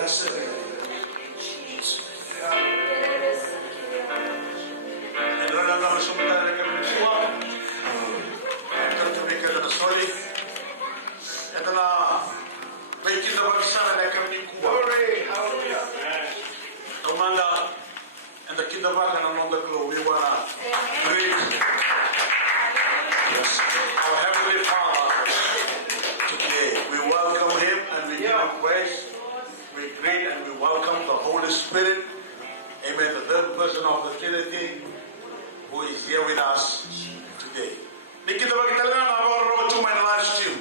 blessed be. And when I'm going to make it a story, and then making the Bakistan and I come to glory. Hallelujah. Amanda and the Kinderback and among the glow, we want to praise our Heavenly Father today. We welcome Him and we give Him praise. We greet and we welcome the Holy Spirit. Amen. The third person of the Trinity who is here with us today. Nikita Bakitala, our Rotu, my last year.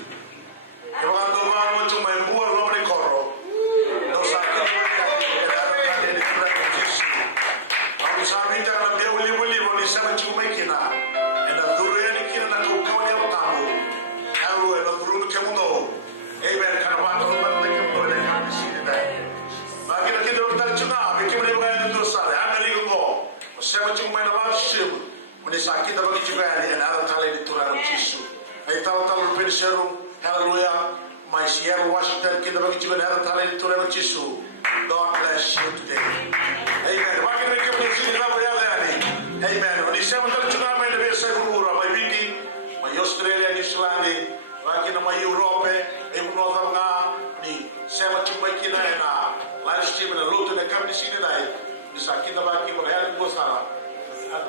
Hallelujah. My Seattle, Washington, God bless you today. Amen. Amen. When he said, my beauty, my Australia, New Zealand, my Europe, Sama Chumakina and live stream and a lot of the company tonight. Miss Akina Baki will help Bosara.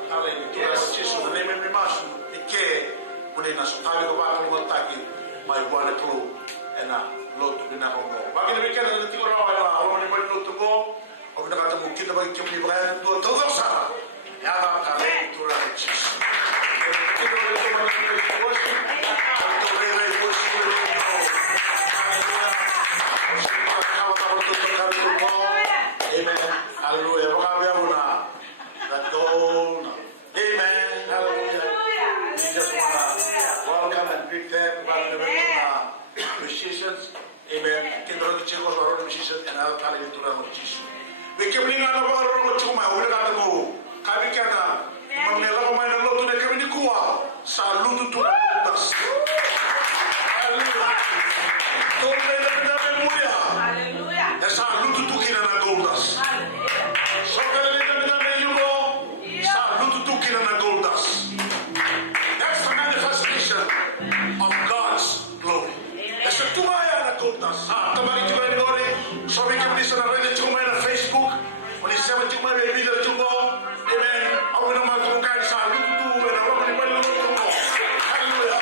Hallelujah. The name of Mimashu, the K, when in a story of Wataki, my one clue, and a lot to be now. Back in the weekend, the Tigora, I want to go over the Katamuki, the Kimmy Brand, to a Tosa. Yama Kale to Ranchis. Amen. Hallelujah. Amen. Hallelujah. We just want to welcome and greet them. Musicians. Amen. Musicians and other talented musicians. We can bring another one to my own. Kabikana. Mamela Mama Lotu de Kamikua. Salute to us. Hallelujah. Hallelujah. That's how Lutu took in and gold us. So that's the manifestation of God's glory. That's a Tumaya and gold us. So we can listen already to my Facebook. When he's 70 my baby, the Jumbo. Amen. I will not go and salute to and I will not go. Hallelujah.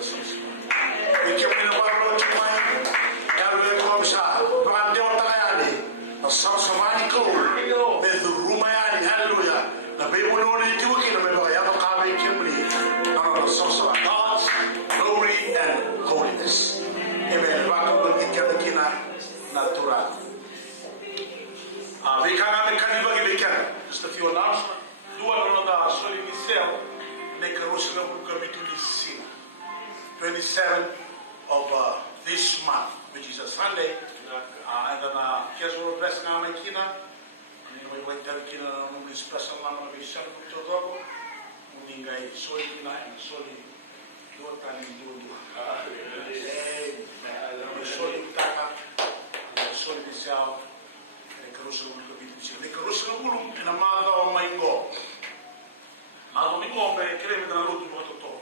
the source. We keep in the world to mind. Every comsa. Mga dewa tayani. Na samsamani ko. Medyo rumayani. Hallelujah. Na bimuno ni tiwaki na may mga yabang kami kimli. Na samsama. God's glory and holiness. Amen. Bakit kita kina natural. Vekana mekani bagi vekana. Just a few announcements. Dua ronda soli inicial. Nekarosela Bukabitu Sina. 27th of this month, which is a Sunday. And then casual dress na may kina. May white kina nung special na mga bisyan ng Todoro. Muningay soli kina and soli dua tani dua. Soli taka. Soli bisyaw. Nekarosela Bukabitu Sina. Nekarosela Bulong pinamaga o maingo. Domingo me creme na luto mo to.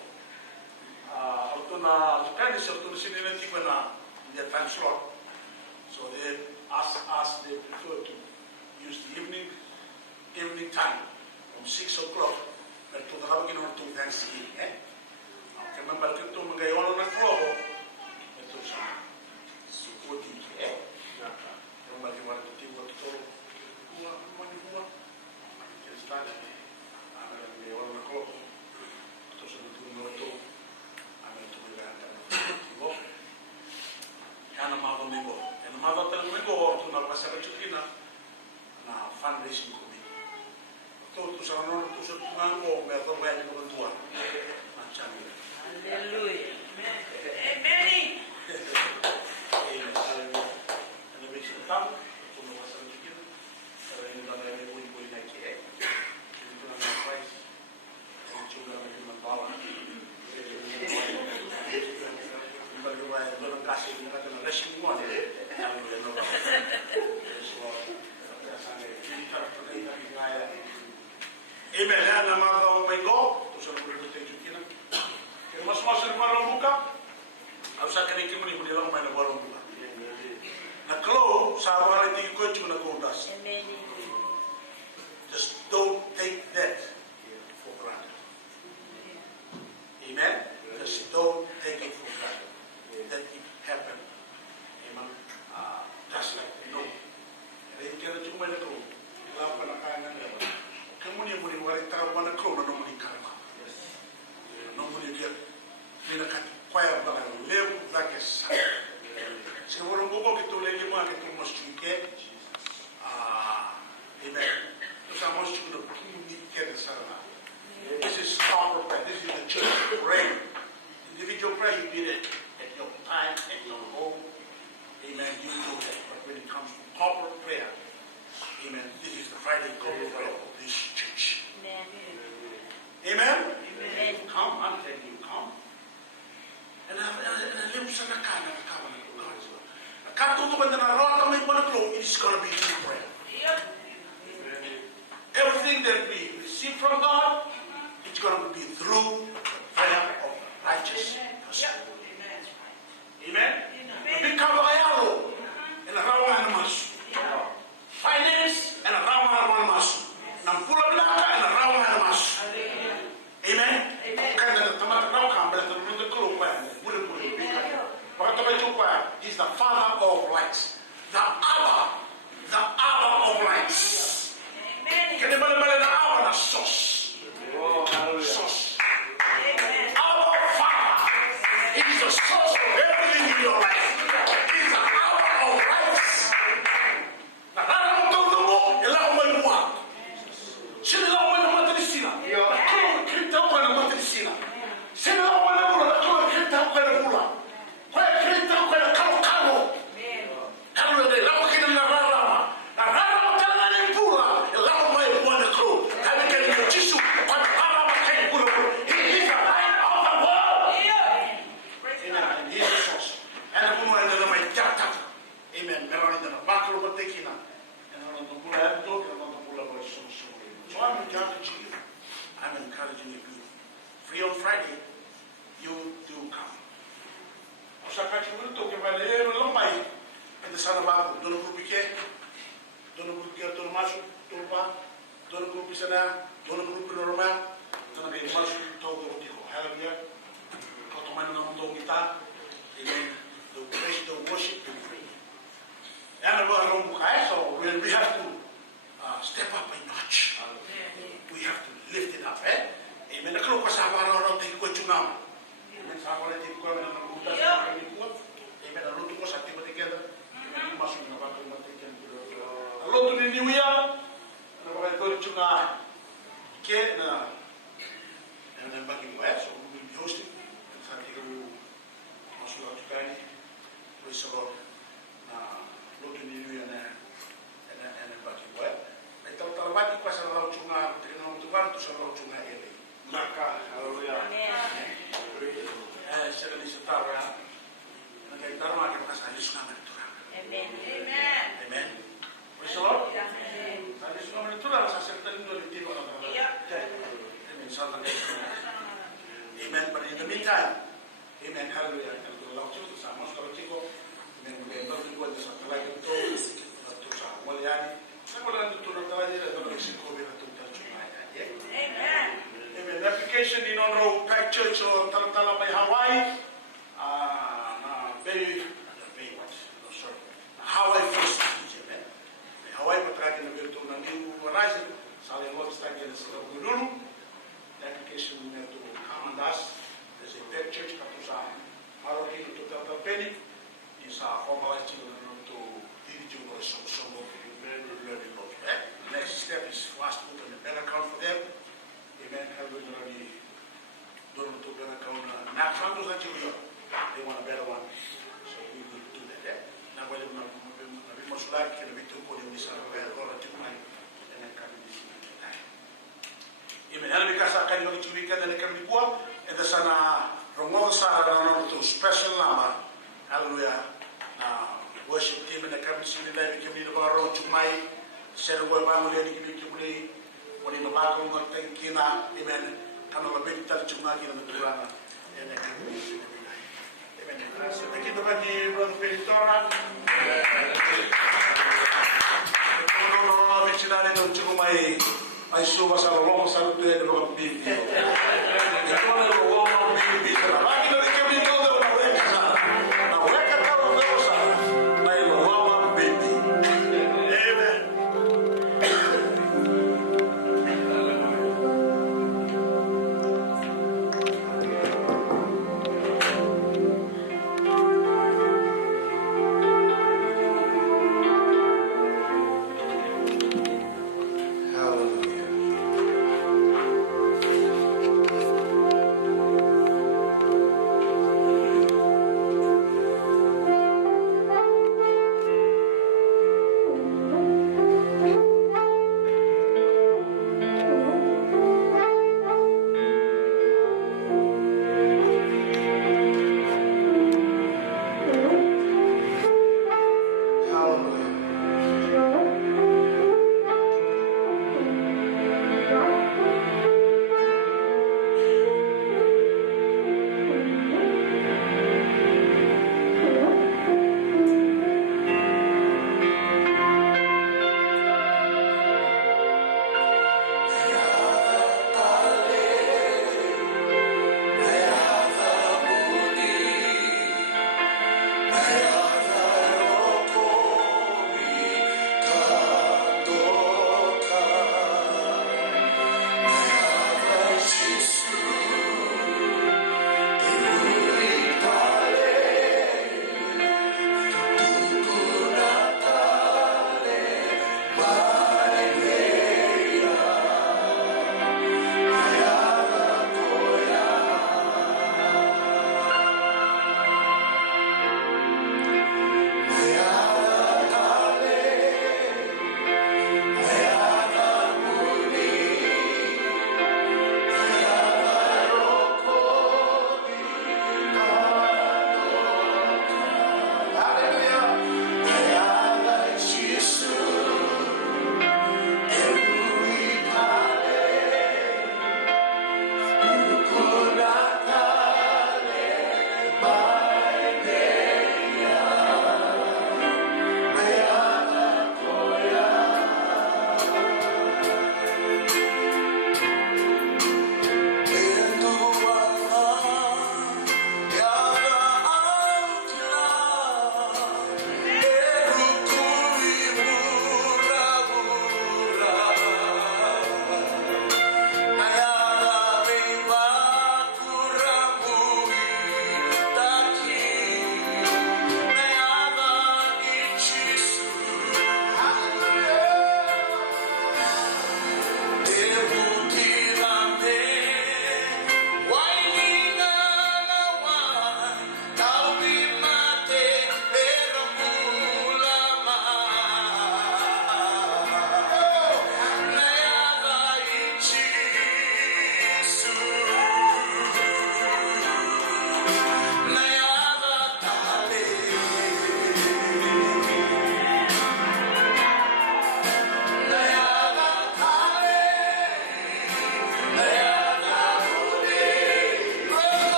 Auto na depende se auto si nila tipo na the time slot. So they ask they prefer to use the evening time from 6 o'clock. Pero to trabaho ginawa to Thanksgiving. Okay, remember to magayon na flow. Ito sa sukuti. Remember you want to think what to Buwan. It's time. Orang nak keluar, terus ada turun itu, ada turun berada. Ibu, yang nama Domingo, tu nak pasal cuti na fundraising kami. Tu sekarang tu sekarang berapa banyak bantuan, macam ni. Hallelujah. Amen. Ada besar tamu, tu nak pasal cuti na. Ini dah ada boleh naik ke. Amen. Na mga Domingo, to sa lugar tayo kina. Kaya mas walong buka. Ang sa kaniki mo ni lang may walong buka. Na klo sa wala di ko na kundas. Just don't take that for granted. Amen. Just don't take it for granted that it happened. Amen. That's like no. Kaya kaya cuma na klo. Wala pa na kaya na. Muni wala tahu mana kau na muni karma. Muni dia nak kuaya bagai lebu bagai. Seorang buku kita lagi mana kita mesti ke. Amen. Kita mesti kita puni ke sana. This is proper prayer. This is the church prayer. Individual prayer you did it at your time, at your home. Amen. You do that. But when it comes to corporate prayer, amen. This is the Friday corporate prayer of this church. Amen. Amen. Come, I'm telling you, come. And I live sa nakana kawan ko. Katutuban na rota may panaglo, it is going to be through prayer. Everything that we receive from God, it's going to be through the prayer of righteous person. Amen. Become ayalo and rawan mas. Finance and rawan mas. Nang pula belaka and rawan mas. Amen. Kaya tamat raw ka bala ng mga kulupan. Bulu-bulu. Bakit ba ito pa? He's the father of lights. The Abba of lights. Kaya bala na Abba na sauce. Sauce. Our Father is the source of everything in your life. He's the Abba of lights. Nakararamdaman mo, ilang may buwan. Sino lang may naman Kristina? Kung kita ko na naman Kristina. Sino lang may naman kung kita ko na mula. Kaya kita ko na kalo-kalo. Kalo na rin, lang kita na nararama. Nararama ka na ng pula, ilang may buwan na klo. Kaya ka na Jisu, pag-arama kayo pula. He is the light of the world. Amen. He is the source. And kung mga na may tiyatak. Amen. Meron na baklo ba tekina. And meron na mula ito, meron na mula ba sumusuro. So I'm encouraging you. I'm encouraging you. Free on Friday, you do come. O sa kaki mo ito, kaya malero lang may. Hindi sana bago. Doon ang grupi ke. Doon ang grupi ke. Doon ang masuk. Turba. Doon ang grupi sana. Doon ang grupi normal. Doon ang grupi masuk. Ito ang grupi ko. Hallelujah. Kau man ng mundo kita. Amen. The praise, the worship, the praise. And so we have to step up a notch. We have to lift it up. Amen. Kalau kau sabar orang tinggi kau cungam. Amen. Sabar orang tinggi kau mana nak buka sabar tinggi kau. Amen. Lalu tu kau sakit mati kita. Masuk nak bakal mati kita. Lalu tu ni New Year. Nak bakal kau cungam. Okay. Nah. Dan bagi kau so we will be hosting. Nanti kau masuk lagi kali. Besok. Nah. Lalu tu ni New Year na. Dan bagi kau. Tahu bagi kau salah cungam. Dengan Tuhan tu salah cungam ini. Maka, haleluya. Saya di setara. Nanti kita makan pasal Yesus nama Tuhan. Amen. Amen. Praise the Lord. Yesus nama Tuhan. Saya serta itu di timur orang. Amen. Salam. Amen. But in the meantime, amen. Haleluya. Kalau kita sama sekali kita, amen. Kita berdua di satu lagi itu, itu sama mulia. Saya boleh itu turun lagi dan berisiko begitu tercuma. Amen. Amen. Application in honor of Pack Church or Talatala by Hawaii. Hawaii first. Amen. Hawaii patragi na berito na new horizon. Saling lot stagi na sila gululu. Application na to Hamandas. There's a Pack Church kato sa Maroki to Talatapeni. Isa formalized to dirigir o somo. Very low. Next step is for us to open a bank account for them. Amen. Hallelujah. Don't want to better account. Not from those that they want a better one. So we will do that. Now, when we must like and we took on this and then come in this time. Amen. And because I can go to weekend and I can be poor, and the sana from all side around to special number. Hallelujah. Worship team and the community we can be the road to my share of my money. When in the back of the Kina, amen, kind of a big touch of Maki and the Turana, and the community. Amen. So, the kid of Maki, Brother Peritora, missionary to Chumai, I saw us a long salute to the Lord Baby. The Lord of Long Baby, I know the community of the now, where can I go? My Lord Baby. Amen. Hallelujah.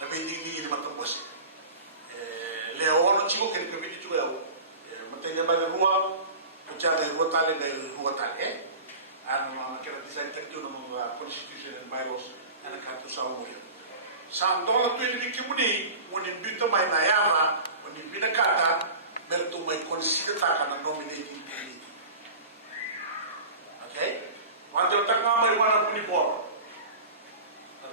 na bindi ni matambos le ono chigo ke bindi juga o matanya ba rua pucara rua tale de rua tale ano ma kera design tekno no constitution and bylaws ana ka to sa mo sa ndola to ni kimuni woni bito mai na yava woni binakata merto mai consider ta kana nominating committee okay quando ta mai wana puni por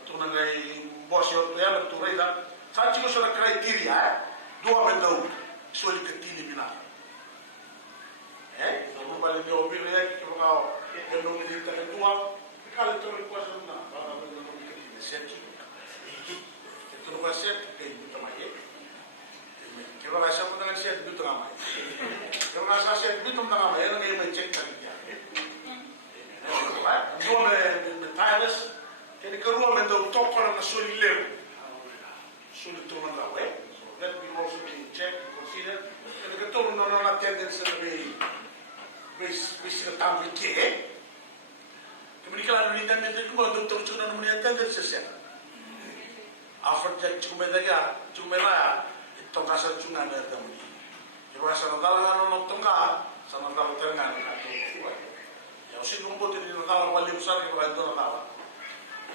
tu na ngai boss yo to ya tu reida sa chico sono criteria dua mendau soli ketini bina so mo bale ni obire ya ki ko e nominating ta dua kala to ri ko sa na ba ba no ketini senti tu no set ke buta mai ke ba sa mo na set buta mai ke ba sa set buta mai ya ngai mai check kan ya dua me tiles ke ni karua me do to ko na soli leu soli to na we so let me also be check consider ke to no na attendance be se tambi ke Kemudian ni dan menteri kuma doktor cuma nak melihat dan selesai. After that cuma lah itu kasar cuma ada tamu. Jadi asal dalam orang tengah, sana dalam tengah itu. Ya usia nombor itu dalam wali besar itu ada dalam.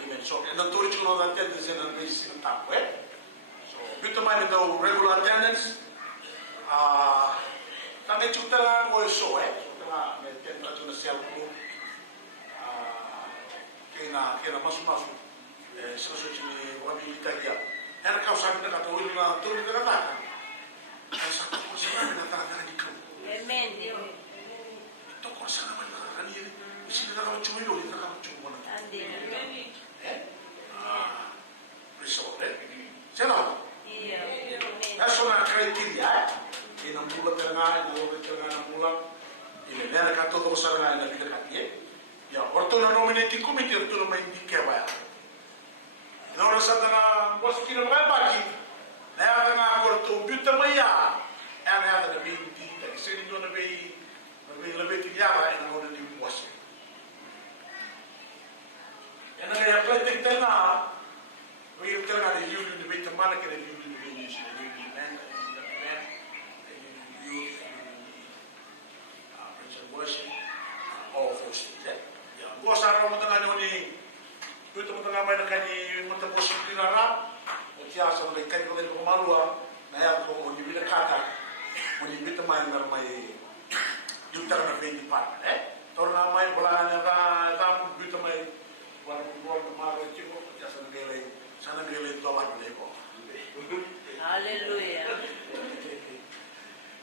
Ini so, doktor cuma ada attendance dan besi tamu. So, kita main itu regular attendance. Kami cuta lah, boleh show Tengah maintain racun sial pun. Kena masuk sesuatu ni orang kita dia. Yang kau sampai nak tahu ini nak turun ke katakan. Satu kursi mana nak tahu di kau. Amen. Itu kursi mana nak kan ini. Mesti nak kau cuma dulu, nak kau cuma mana. Andi. Resort. Siapa? Iya. Nasional kriteria. Ini bulan tengah, enam bulan. Ini nak kata tu besar nak kita kati. Ya, waktu na nominating committee tu na main dikya ba. Na ora sa na boss kina ba baki. Na ya na ko to buta maya. Ana ya na be di ta sini do na be lebih tiga ba ina ora di boss. Ena ya plate tena. We tell na the union de be tamana ke the union de be ni the man you worship all of us. Gua sarang mo tengah ni, itu mo tengah may nakani mo tengah bosok dinara, o siya sa may kaya ko din kumalua, na yan ko mo nibila kata, mo nibita may na may yutar na vendi pa, torna may bola na tam bita may wala mo maro chico, siya sa nagele dolar lebo. Hallelujah.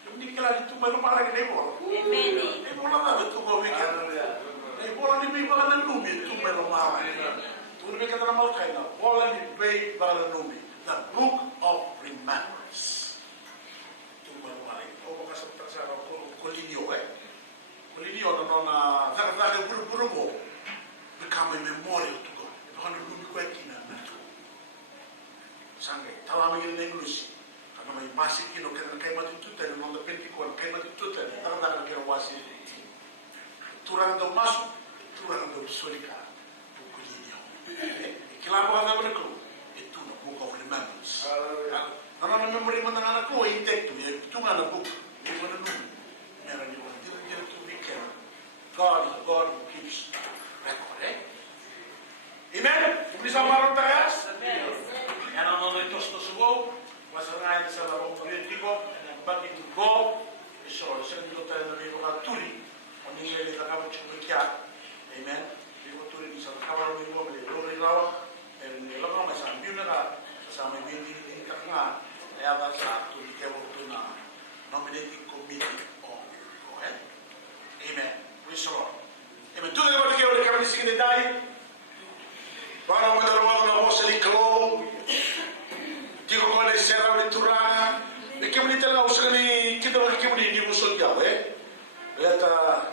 Hindi kala dito may lumara ka lebo. Amen. Ay bola na ito ko weekend. Ay bola ni may bala ng lumi, ito may lumara. Tuloy ka na naman kayo na, bola ni may bala ng lumi. The Book of Remembrance. Ito may lumara. O baka sa Colinio, Colinio, na nakakagay buru-buru mo, become a memorial to God. Ito ka ng lumi ko ay kinanato. Sangay, talamang yun na English. Kano may masik yun, kaya matitutan, nung na pentikon, kaya matitutan, takang kinawasi. Turang daw masuk, turang daw sulika, Colinio. Kilala ka naman ako, ito na Book of Remembrance. Ano na memory mo ng anak ko, ito nga na book, ito na nung, meron yun, dito to be careful. God is a God who keeps record, Amen? Umisa marong tagas? Amen. Yan ang mga itos to subo, masarayan sa labong politiko, and I'm back to go, so, isa nito tayo na may mga tuli, Ningeli takamo chumikia, amen. Biko turi di sa kawan mo mo le lori lawa, en lama ma sa biu na sa may bindi ni kakanga, ya ba sa tuli ke mo tu na nominating committee on go ahead. Amen. Praise the Lord. Amen. Tu le ke o kami sing dai. Para mo dalo mo mo seli ko. Tiko ko le sera ni turana. Ikimni tala usani kita ba ikimni ni musol ya Leta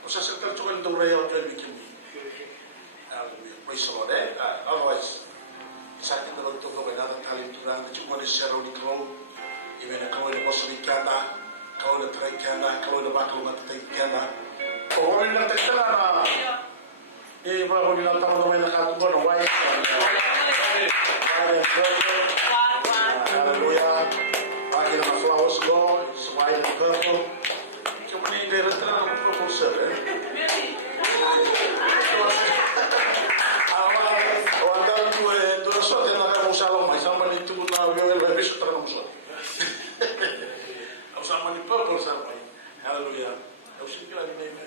usa sektor cuman untuk raya udah bikin. Praise the Lord. Otherwise, sakit kalau itu kau benar kali itu orang cuma di share di kau. Ibadah kau di pos di kana, kau di terai kana, kau di bakal mati kana. Kau ini nak terkena. Baru di latar rumah nak tu baru wise. Hallelujah. Amen.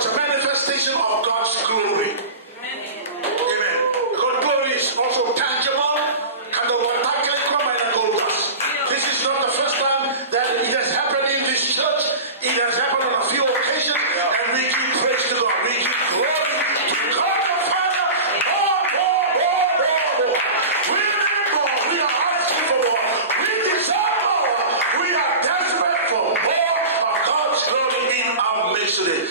It's a manifestation of God's glory. Amen. God's glory is also tangible. This is not the first time that it has happened in this church. It has happened on a few occasions, and we give praise to God. We give glory to God the Father. More. We need more. We are asking for more. We desire more. We are desperate for more of God's glory in our midst today.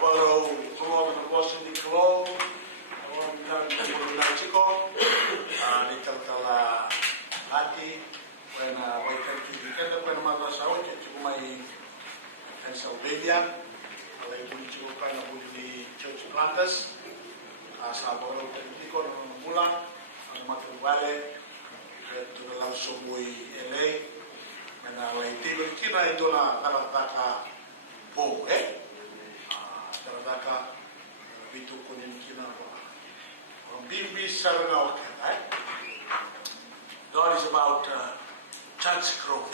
baru keluar dengan bos di keluar, orang bilang mulai ciko, di kala hati, karena mereka kita pada madrasah itu cuma Pennsylvania, kalau itu cuma karena di church planters, sahabat orang tertiko mula, makan balik, itu langsung mui LA, karena itu kita itu lah kalau tak bom, Taradaka itu kunin kina orang bimbi sarana wakai. God is about church growth.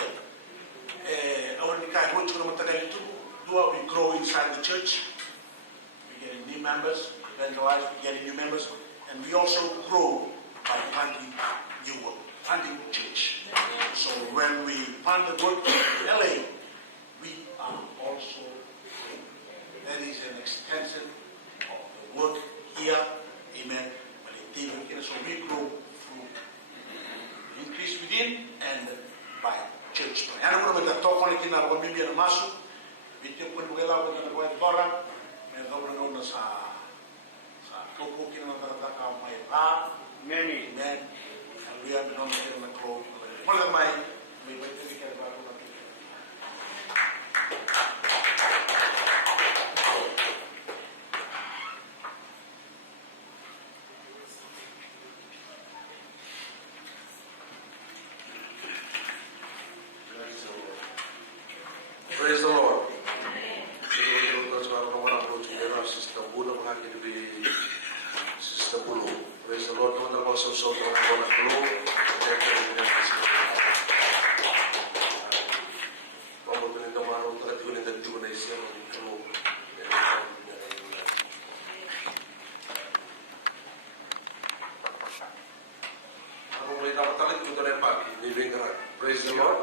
Our nikai who to the itu we grow inside the church. We get new members, evangelize, we get new members, and we also grow by planting church. So when we plant the work in LA, we are also that is an extension of the work here, amen. But so we grow through increase within and by church. Ano ko naman ito kung ikinara ko bibigyan ng maso, bityo po nung kailangan ko na nagawa ito orang, may nagawin na sa kukukin na tarataka may pa, amen. Hallelujah, minong natin na grow. Wala may ba't ka ba ako natin. Praise the Lord. Sister Bulu. Praise the Lord. Don't also show the Lord. Praise the Lord. Praise the Lord.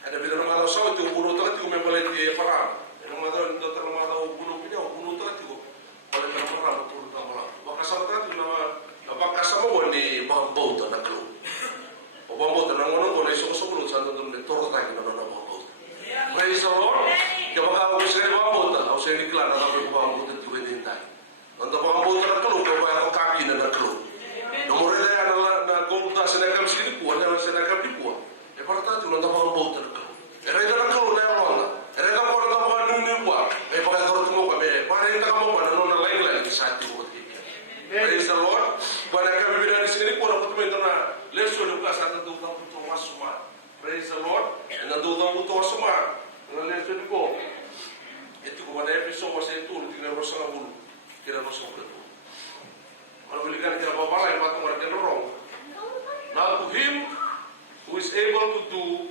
Ada bilang malah so itu bulu terati umem boleh dia parang. Yang malah itu terlalu bulu punya bulu terati ko. Boleh terlalu betul terlalu. Bakasam terati nama bakasam mau ni bambau tu nak lu. Bambau tu nak orang boleh so bulu sangat tu ni torot lagi nama bambau. Praise the Lord. Jika kau usai bambau tu, usai ni kelar nama bambau tu juga dintai. Untuk bambau tu nak lu, kau bayar kaki nak lu. Nomor dia adalah nak kau tak senakam sini kuat, nak senakam di kuat. Pertama tu nanti orang bau terkau. Mereka nak kau nak orang. Mereka kau nak orang dunia buat. Mereka kau tu mau apa? Pada kita kamu pada nona lain lagi satu buat kita. Praise the Lord. Pada kami bila di sini pun aku tu mentera. Lesu lupa satu tu orang tu masuma. Praise the Lord. Dan tu orang tu masuma. Dan lesu tu ko. Itu ko pada episode masa itu tinggal bersama bulu. Kira bersama itu. Kalau belikan kira apa lain batu mereka dorong. Now to him who is able to do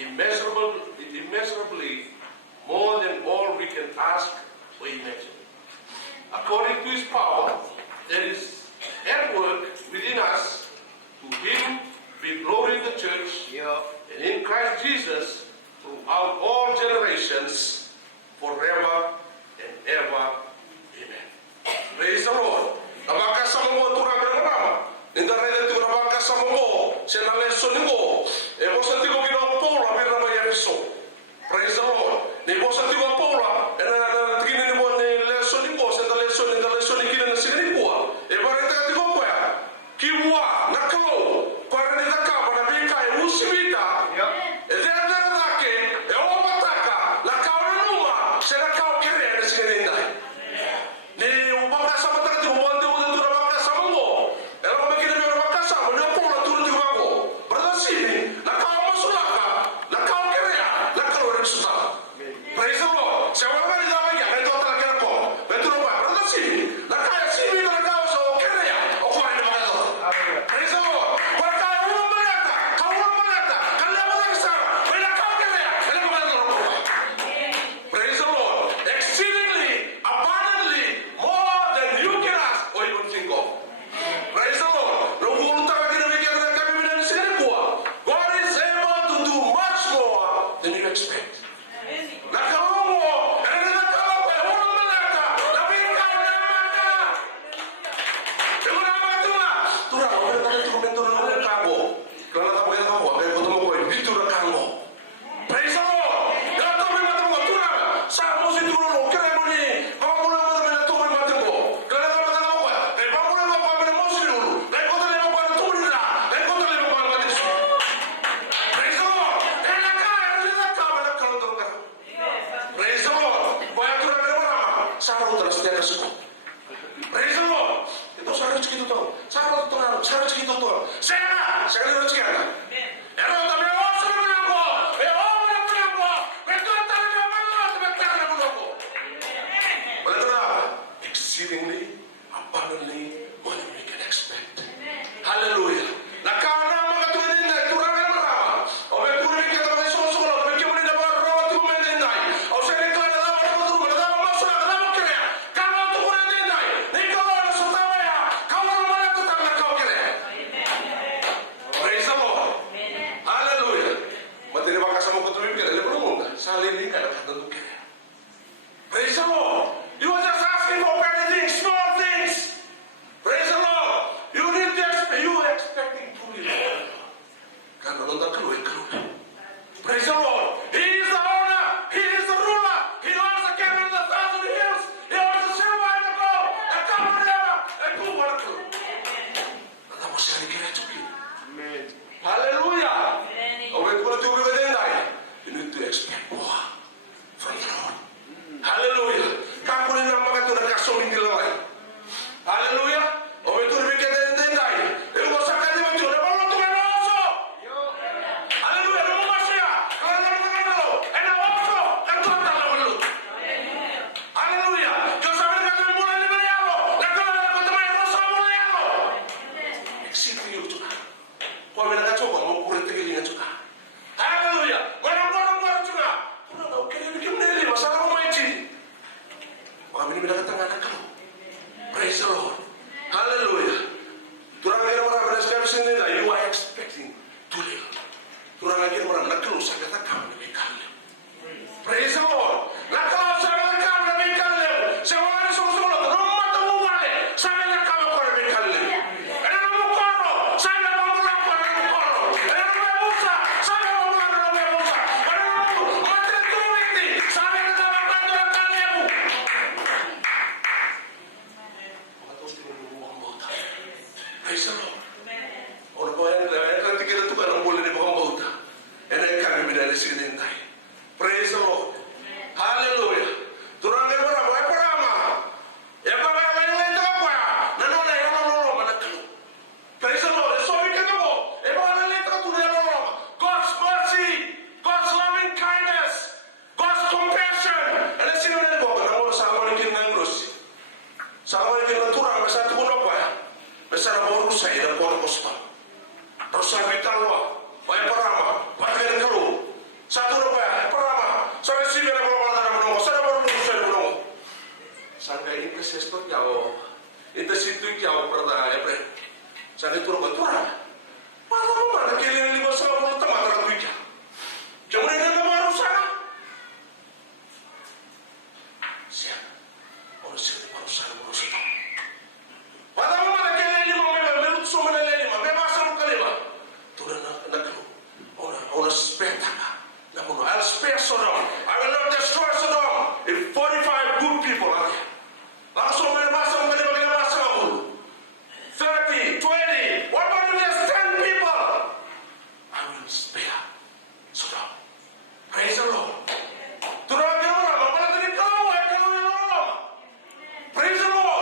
immeasurably more than all we can ask or imagine. According to his power, there is at work within us. To him be glory in the church and in Christ Jesus throughout all generations, forever and ever. Amen. Praise the Lord. Apakah sama mo turang dengan nama? Ninda reda tu apakah sama mo? Senale soningo. Bosan tigo kino Paula pera mai aviso. Praise the Lord. Ni bosan tigo Paula. Ena tigini ni mo ni soningo. Senale soningo na sigari kuwa. Bareta tigo kuya. Kiwa naklo. Para ni nakapa na bika usibita. Eda dake. Ewa mataka. Lakao na numa. Senakao kere na sigari ndai. sabe na kama ko ni kalle ena mo koro sabe mo mula ko ni koro ena mo busa sabe mo mula ko ni busa ena mo matre tuwiti sabe na dawa kando na kalemu makatos mo mo ay sama or ko en tikira tu kan boleh ni mo mo ena kan mi dari sini ndai praise the Lord hallelujah turang ke mana boy perama ya pa ba ni to kwa na no le no manakalo praise the Lord so we can go e ba na le to tu le God's mercy God's loving kindness God's compassion and let's see when go na mo sa mo ni kin ngros sa mo ni kin turang ba sa tu no kwa ba sa mo ru sa ida ko ko spa terus sa bitalo boy perama pa ke ngro satu rupiah perama sampai sini ada berapa orang menunggu saya baru menunggu sampai ini sesuatu jauh itu situ jauh pernah ya bre sampai turun berturang mana kalian 50 teman terang tiga kemudian yang baru sana siap orang sini baru sana baru sana mana kalian 5 menit semua lagi 5 bebas kali turun nak orang spektakel. I'll spare Sodom. I will not destroy Sodom. If 45 good people are there. Langsung masuk 30, 20. What about if there's 10 people? I will spare Sodom. Praise the Lord. Praise the Lord.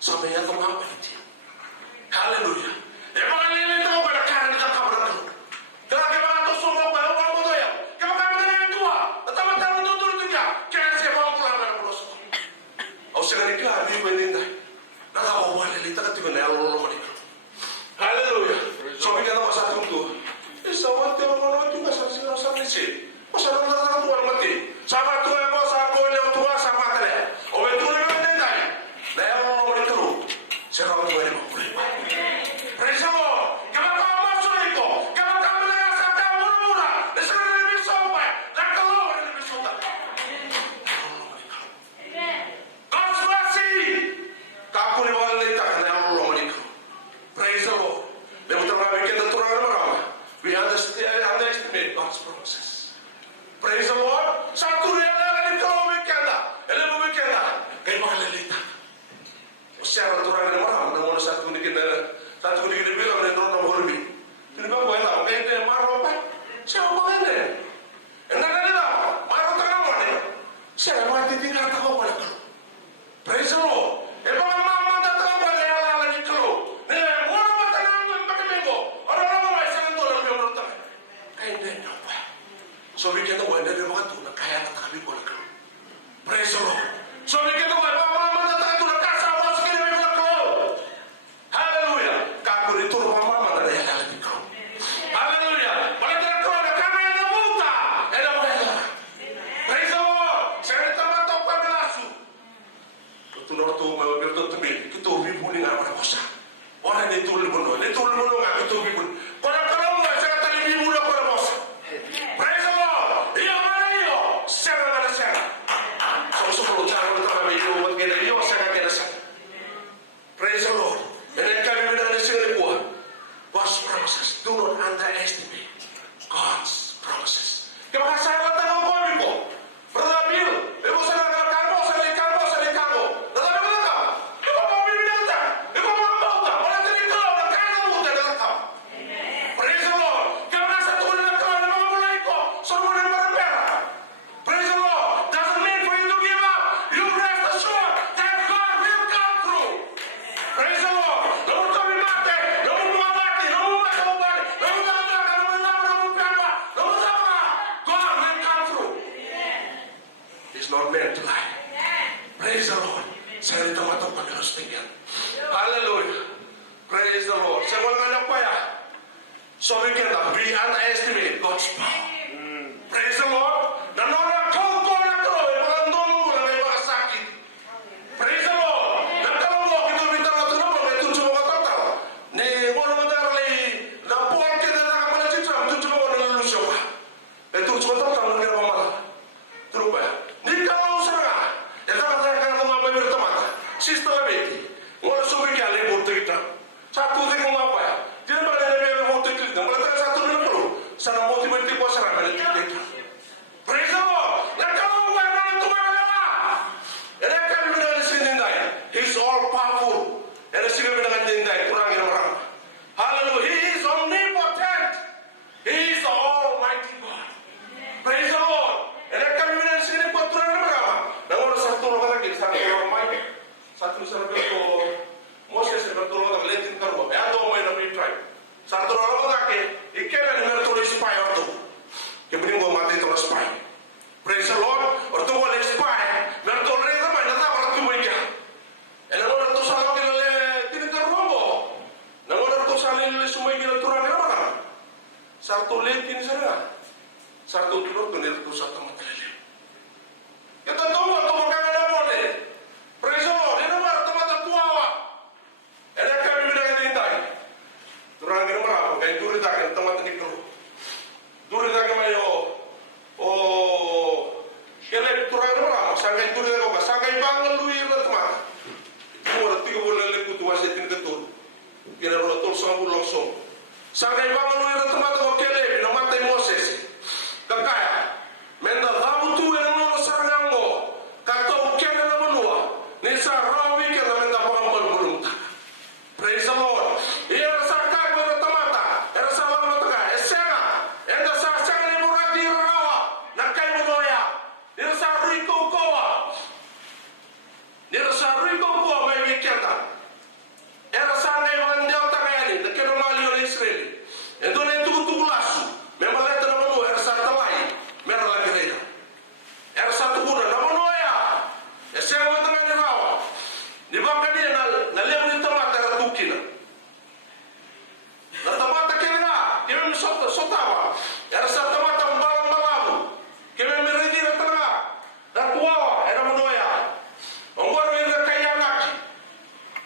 sampai yang terlambat dia. Haleluya. Emang ini tahu pada karena kita kabar dulu. Kalau kita atau semua baru orang bodoh ya. Kalau kami dengan tua, teman-teman itu juga. Kira siapa mau pulang dari pulau sekolah. Oh sekali kali ini beninda. Nah kalau boleh kita ketika nelo mereka. Haleluya. So kita tahu satu tu. Isawat yang orang juga sampai sini. Masa orang tua mati. Sama tua yang bos aku yang tua sama kalian. Oh itu lebih beninda. Nelo mereka lu. Serang dua ribu. Praise the Lord. Kalau kau masuk itu, kalau kau melihat sabda murah-murah, disana lebih sampai, dan keluar lebih suka. God's mercy. Kaku ni wala letak na Allah maniku. Praise the Lord. Lepas tu kami kita turun berapa? We underestimate God's promises. Praise the Lord. Satu dia lagi kalau berkata, elok berkata, kau mana letak? Siapa turun dari mana? Namun satu ni kita bilang dari orang Borbi. Kenapa kau tahu? Kau yang marah apa? Siapa mana? Enak kan tidak? Marah tengah mana? Siapa mati tinggal tahu mana? Praise the Lord. Emang mama datang pada yang lagi keluar. Nih, orang mata nanggung pakai minggu. Orang-orang lain sangat tu dalam yang berutang. Kau ini apa? So we kita buat dari waktu nak kaya tak kami boleh keluar. Praise the Lord. So we kita buat mama datang tu nak kasar awak sekali boleh keluar. Haleluya. Kaku itu mama ada yang lagi keluar. Haleluya. Boleh keluar nak kami ada muta. Ada boleh. Praise the Lord. Saya tambah tahu pada lasu. Tunar tu berdoa tu kita ubi puning apa kosa. Orang itu lebih nggak kita ubi pun. Kalau nggak saya tadi ubi puning apa kosa. Praise the Lord. Iya mana iyo. Saya. So kalau jangan bertanya iyo buat kita iyo saya kena saya. Praise the Lord. Dan kami benar di sini buat God's promises. Do not underestimate God's promises. Kalau saya katakan kau ibu, berlebih. Ibu saya katakan kau saling kamu. Tetapi mereka, ibu mau bimbing tak? Ibu mau tak? Orang jadi kau dan kamu tidak datang. Praise the Lord. Kalau satu orang kau dan mau mulai kau, semua yang berperak. Praise the Lord. Doesn't mean for you to give up. You rest assured that God will come through. Praise the Lord. Namun kami mati, namun mati, namun balik, namun apa? God will come through. He's not meant to lie. Praise the Lord. Saya di tempat-tempat yang harus tinggal. Hallelujah. Praise the Lord. Saya mau ngajak apa ya? So we cannot be underestimate God's power. Praise the Lord. Dan orang kau nak ulong song. Sangai bangun ira tempat ko kele no mate Moses. Kakaya. Menda habutu ena no sarango. Kato kele na manua. Ni sa rawi ke na menda pangambal bulunta. Praise the Lord. Ira sa kago na tamata. Ira sa lawa taka. Esena. Enda sa sanga ni murati rawa. Nakai monoya. Ira sa riko koa. Ira sa riko koa mai wikenda. Era sangai vandel takayani. Nakeno mali ora Israel. Então nem tudo laço. Mesmo a letra não mano era sata lá. Mesmo lá que veio. Era sata pura não mano ya. Esse é o outro mais legal. Ni bangkani na lembro de tomate era tukina. Na tomate que era, que me soltava. Era sata tomate balado. Que me redira tanga. Da tua era mano ya. Agora me da kaianaki.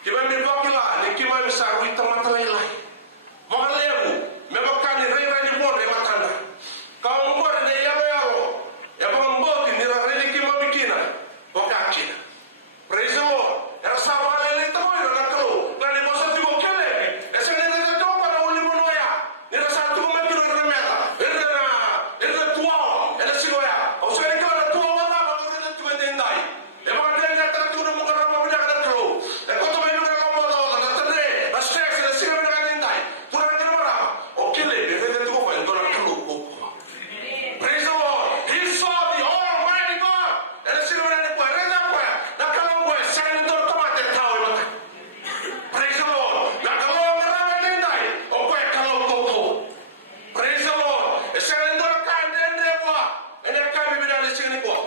Que me bakila, ni que me saru tomate lá. Valevo. Mebakani reira ni bone matanda. Kau mbore ne yalo. Ya bang mboti ni reira ki mabikina. Wakakina. Praise the Lord. Era sawa le toyo na kro. Kani bosa tibo kele. Ese ne ne to para uli monoya. Ni ra sa tu me kiro na meta. Era tua. Era sigoya. O se ne kala tua wala ba ko ne tu ne ndai. E ba ne ne tra tu no mo kana mo na kana kro. E ko to me no ka mo na na tandre. Ba stress ne sigo na kana ndai. Tu na kana mara. Praise the Lord. He saw the Almighty God. And the silver and the fire. And that fire. That kalong boy sang in the tomate tower. Praise the Lord. That kalong ramen in day. O boy kalong koko. Praise the Lord. The sang in the kind and the boy. And the kind of the singing boy.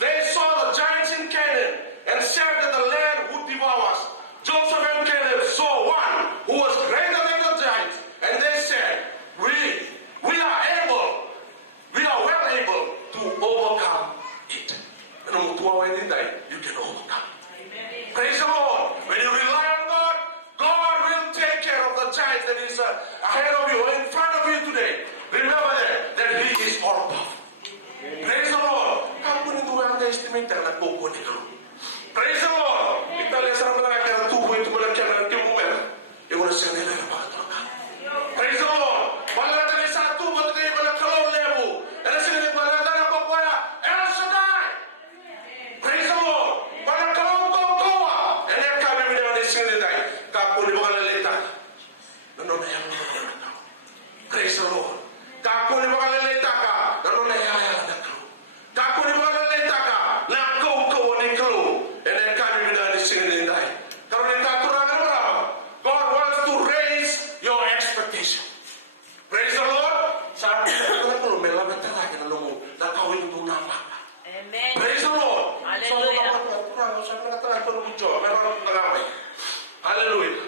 They saw the giants in Canaan and said that the land would devour us. Joseph and Caleb saw one who was greater than the giants. And they said, we are well able to overcome it. And you can overcome. Amen. Praise the Lord. When you rely on God, God will take care of the giants that is ahead of you, in front of you today. Remember that He is all powerful. Praise the Lord. Kamu ni tu underestimate na koko ni kamu. Praise the Lord. Kita lihat sama mereka yang tubuh itu mereka yang tiup mereka. Yang orang sendiri mereka banget. Praise the Lord. Malah tadi satu betul dia malah kalau lebu. Ada sini malah ada apa ya? El Shaddai. Praise the Lord. Malah kalau kau. Ini kami bila di sini dah. Kapu di bawah letak. Nono yang praise the Lord. Kapu di bawah letak. Nono yang kapu di bawah letak. Nak kau ni kau. Ini kami bila di sini dah. Kalau kita kurang apa? God wants to raise your expectation. Praise the Lord. Saat kita kalau melakukan lagi dalam nakawin itu nama. Amen. Praise the Lord. Hallelujah. Hallelujah.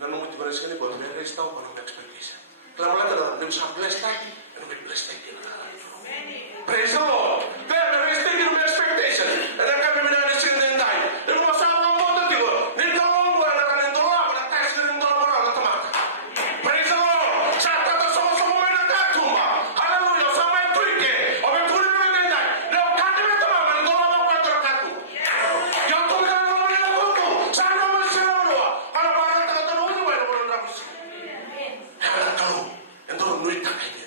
Nanu itu beres sekali buat mereka tahu kalau expectation. Kalau mereka dalam dem bless lagi, and we bless lagi. Praise the Lord. Then we stay in expectation. And then kami menjadi sini ndai. Itu masalah motor tiba. Ni kalau gua nak nentolak, nak kasih nentolak orang teman. Praise the Lord. Saat kata sama-sama main katumba. Hallelujah. Sampai tuike. Oke tuli mengenai. Leo kami teman nentolak apa terkatu. Yang tu kan orang yang kutu. Sana masih lalu. Kalau barang kata lu mana orang ramus. Jangan kalau itu nuit tak ini.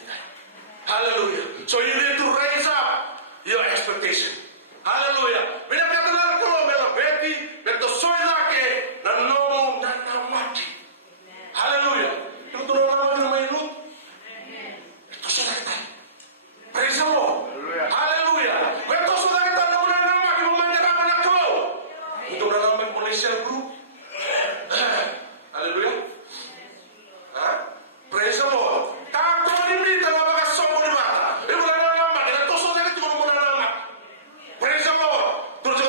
Hallelujah. So you need to raise up your expectation. Hallelujah. Bila kata nak kalau mela beti, beto soila ke na nomo na mati. Hallelujah. Itu tu nama nama itu. Itu sudah kita. Praise the Lord. Hallelujah. Beto sudah kita nama nama kita memanjat apa nak kau. Itu nama Malaysia group. Hallelujah. Praise the Lord. Kau ini dalam bagas sombong di mata. Ibu nama nama kita tu sudah kita nama nama. Praise the Lord. Terus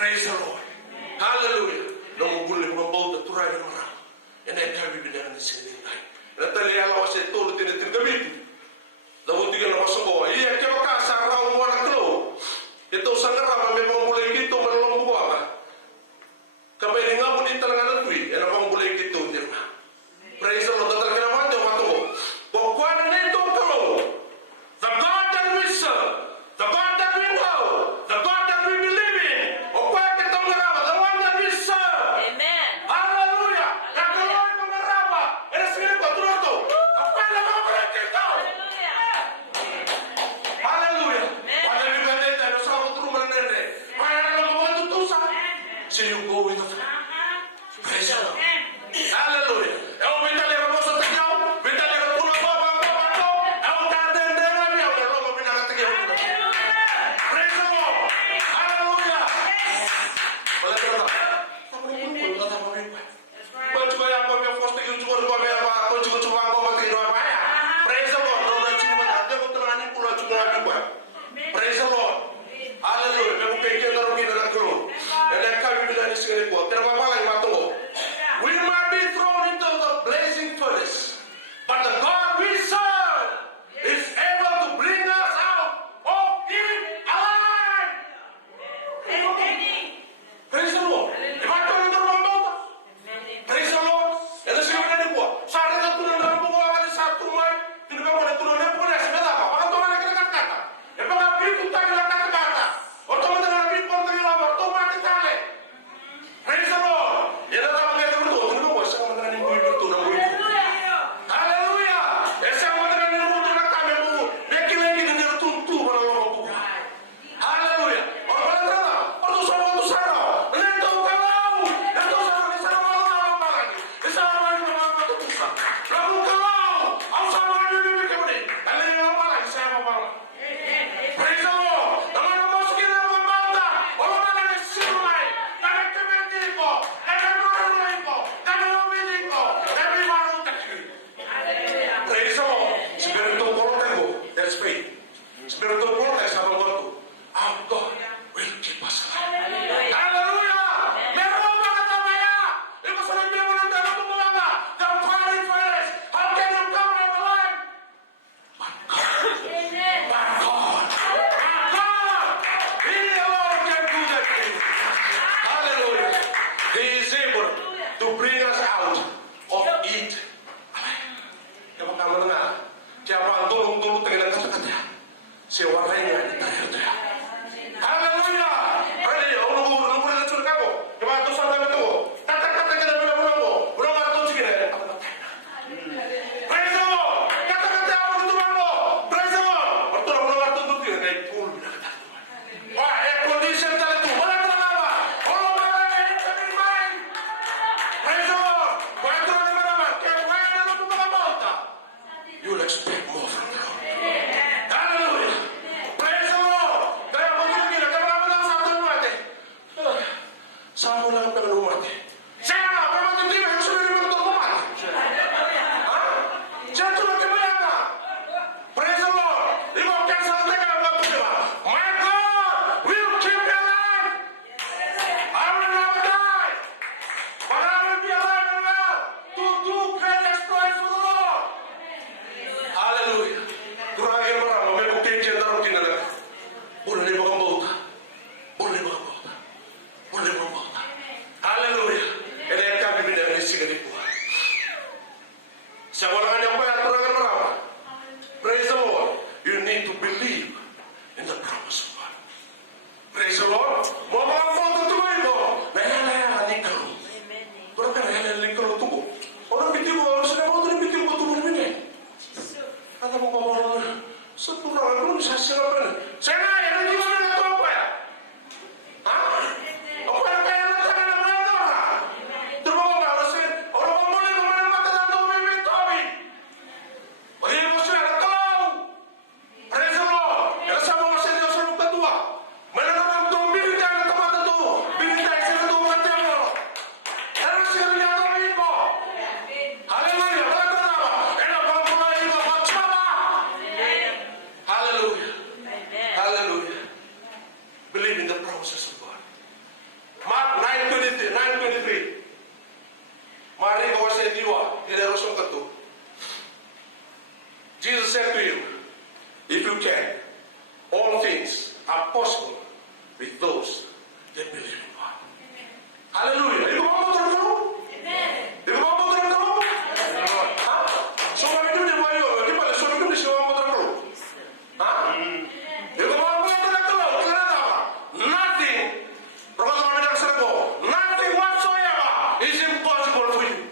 Praise the Lord. Hallelujah. Nung muli mabawd at turay ng marami. And I can't be there in the same time. Natali ala was ito ulit tinatinagamitin. Dahuti ka na masagawa. Iya kaya makasa raw mo na klo. Ito sa narama may mga mulay dito manulong buwa ka. Kapay nga mo din talaga ng tuwi. Yan ang mga mulay dito. Praise the Lord. Datal ka naman yung mato. Kukuha na nito klo. The God that we serve. The God that we know. The God that we believe in. O kuha kitong narama. The one that we serve. Amen. Hallelujah. Nagkaroon ng narama. And it's really good to know. Ang pala mga mulay dito. Hallelujah. Hallelujah. Wala yung ganit tayo sa ako truman nere. Kaya na lang mga tutusa. So you go with the flow. Praise the Lord. Hallelujah. Ewan bitali ka mo sa tagyaw. Bitali ka puno pa mga kapato. Ewan tandende namin. Ewan na lang pinakatagyaw. Praise the Lord. Hallelujah. Wala ka na. Wala ka na. Ba't ko yan po yung first thing yung chukor ko may ako chukor ko matigil na maya. Praise the Lord. Doon na chini matanda ko tananin po na chukor namin ko. Praise the Lord. Hallelujah. May mong peke na rin na nagkaroon. And then kami bilang isingali po. Tinapapalay matungo. We might be thrown into the blazing furnace. But the God we serve is able to bring us out of it alive. Praise the Lord. If I told you the wrong about praise the Lord. And the same thing po. Sana ka tunan na po ko ang sa tumay. Tinugay mo na tunan na po na sa mata. Baka tuman na kinakata. E baka pinto tayo na kakata. O tuman na pinto tayo na automatic tali. Praise the Lord. Yan ang mga ito ito. Tinugay mo sa mga nanin po ito na po ito. Hallelujah. E sa mga nanin po ito na kami po. Nekilagi na nila tuntu para lang po. Hallelujah. O pala na. O sa mga sana. Nito kalaw. Nito sa mga isa na mga mga isa na mga mga matutusa. Lagu kalaw. Ang sa mga nilibig mo din. Alam niyo na pala. Isa na pala. Praise the Lord. Naman ang mga sige na mga bata. O mga nagsimulay. Nagtimindi ko. Nagmarulay ko. Nagmumili ko. Nagmarulay ko. Praise the Lord. Spirito polo tayo. That's faith. Spirito polo tayo sa mga to. Our God will keep us alive. Hallelujah! Meron ba katamaya? Ito sa nagbilang mo ng dalawa tumulanga. The fiery furnace. How can you come from alive? But God. He alone can do that thing. Hallelujah. He is able to bring us out of it. Kaya magkama nga. Kaya pa ang tulong-tulong tayo ng kata-kata. Si waray nga ni tayo. Hallelujah. Hallelujah. Unang na tsurin ako. Yung mga tusang namin ito. Tatak-tatak ka na pinabunang mo. Unang mga ito, sige na. Praise the Lord. Tatak-tatak ako ng tumang mo. Praise the Lord. Ito na unang mga ito. Kaya pool binakatatuan. Air condition talaga ito. Wala ka na ba? Wala ka na ba? Sabihin mind. Praise the Lord. Kaya ito na naman. Kaya kaya na lang mga bauta. You'll expect more from the Lord. Hallelujah. Praise the Lord. Kaya kung hindi na, kapag lang sa atin natin. Saan mo lang ang pagkanumat? Siya nga, kaya matitibay, yung sunod yung tukumat. Ha? Siya tulad yung mayanga. Praise the Lord. Ikaw, kaya sa atin ka, magpapagawa. My God will keep you alive. I will never die. But I will be alive and well to do great exploits for the Lord. Hallelujah. Kurangin mo lang, may buktikin na rin kinalaga. Puro na ibang bauta. Puro na ibang bauta. Puro na ibang bauta. Hallelujah. And then kami binang isigalit po. Sa walang kanyang bayan, kurangin mo lang. Praise the Lord. You need to believe in the promise of God. Praise the Lord. Mga mga bauta tuloy mo. Nahihalayan ka rin. Kurang ka nahihalayan ka rin tubo. Orang bitin mo, sila mo ito bitin mo tubo namin eh. Alam mo ba mga sa turangan mo, sa sirapan. Saya nga, yan ang di mo na ito ako ya. Ha? O kaya kaya lang tayo na mga ito ha? Turo ko ba, Rasin? Orang mo muli kung mga mata na ito, may ito kami. Mali mo sila, nagkalaw. Praise the Lord. Yan sa mga sa Diyos sa lugtadua. Mananamang ito, binitay ang kamata ito. Binitay sila ito, mga tiyan mo. Yan ang sila niya gawin ko. Hallelujah. Wala ka na ba? Yan ang mga mga iba, magsama. Hallelujah. Hallelujah. Believe in the promises of God. Mark 9:23. Mari ko sa diwa, inerosong kato. Jesus said to you, if you can, all things are possible with those that believe in God. Hallelujah. Ikaw ba motor ko? Ikaw ba motor ko? Ha? So kami doon yung mayo. Di pala, so kami doon yung motor ko. Ha? Ikaw ba motor ko? Nothing. Pero kami lang sa ko. Nothing whatsoever is impossible for you.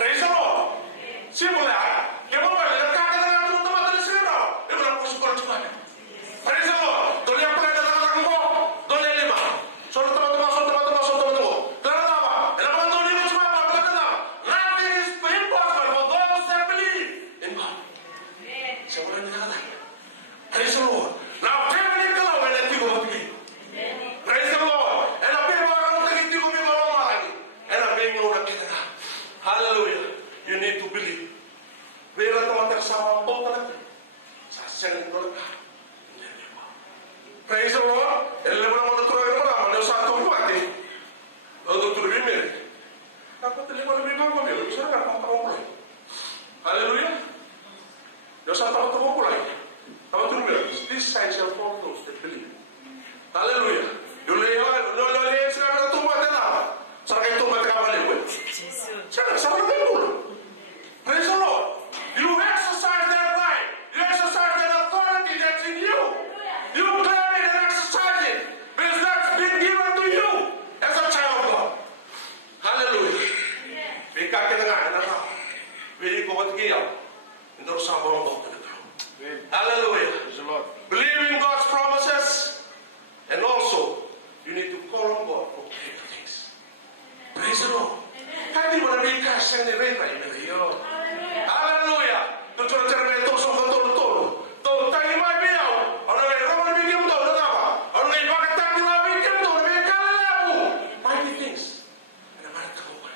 Praise the Lord. Simple lang. Kaya mo ba, nagkakalang natin ng tumatali sila na? Ikaw lang po sa kong chukan. Praise the Lord. Doon yung pinagdadalakan ko. Doon yung lima. So, tama-tama. Kaya na ba? Kaya naman doon yung sumapa. Nothing is impossible for those that believe in God. Siya mo lang nagkakalang. Praise the Lord. Now, pwede ka lang when I think of it. Praise the Lord. And I pray for our hindi ko may mamamalagi. And I pray mo na kita na. Hallelujah. You need to believe. Pero tumatak sa mga bong talaga. Sa siyang ko na. Praise the Lord. And alam mo naman natuloy mo naman. Yung sa atong pati. Ang tutuloy mo rin. Dapat tuloy mo rin mo rin. Isa na kang pangulay. Hallelujah. Yung sa atong pangulay. Dapat tuloy mo rin. This sign shall follow those that believe. Hallelujah. Yung layan sila na tumbat na naman. Saan kayo tumbat ka mali? Saan na kayo tuloy? Praise the Lord. You exercise that right. You exercise that authority that's in you. You claim it and exercise it. Because that's been given to you as a child of God. Hallelujah. Bika kita nga, anak ako. Bili ko katigiyaw. Hindi ko sa mga mga talaga. Hallelujah. Believe in God's promises. And also, you need to call on God for greater things. Praise the Lord. Hindi mo na may cash ang nireta. Hallelujah. Tutunan siya na may tosong katulong-tulong. Tayo may biyaw. Ano ngay raw na bigyan mo na ba? Ano ngay bakit tayo na bigyan mo na may kalalapo? Mighty things. And ang marita ko pa.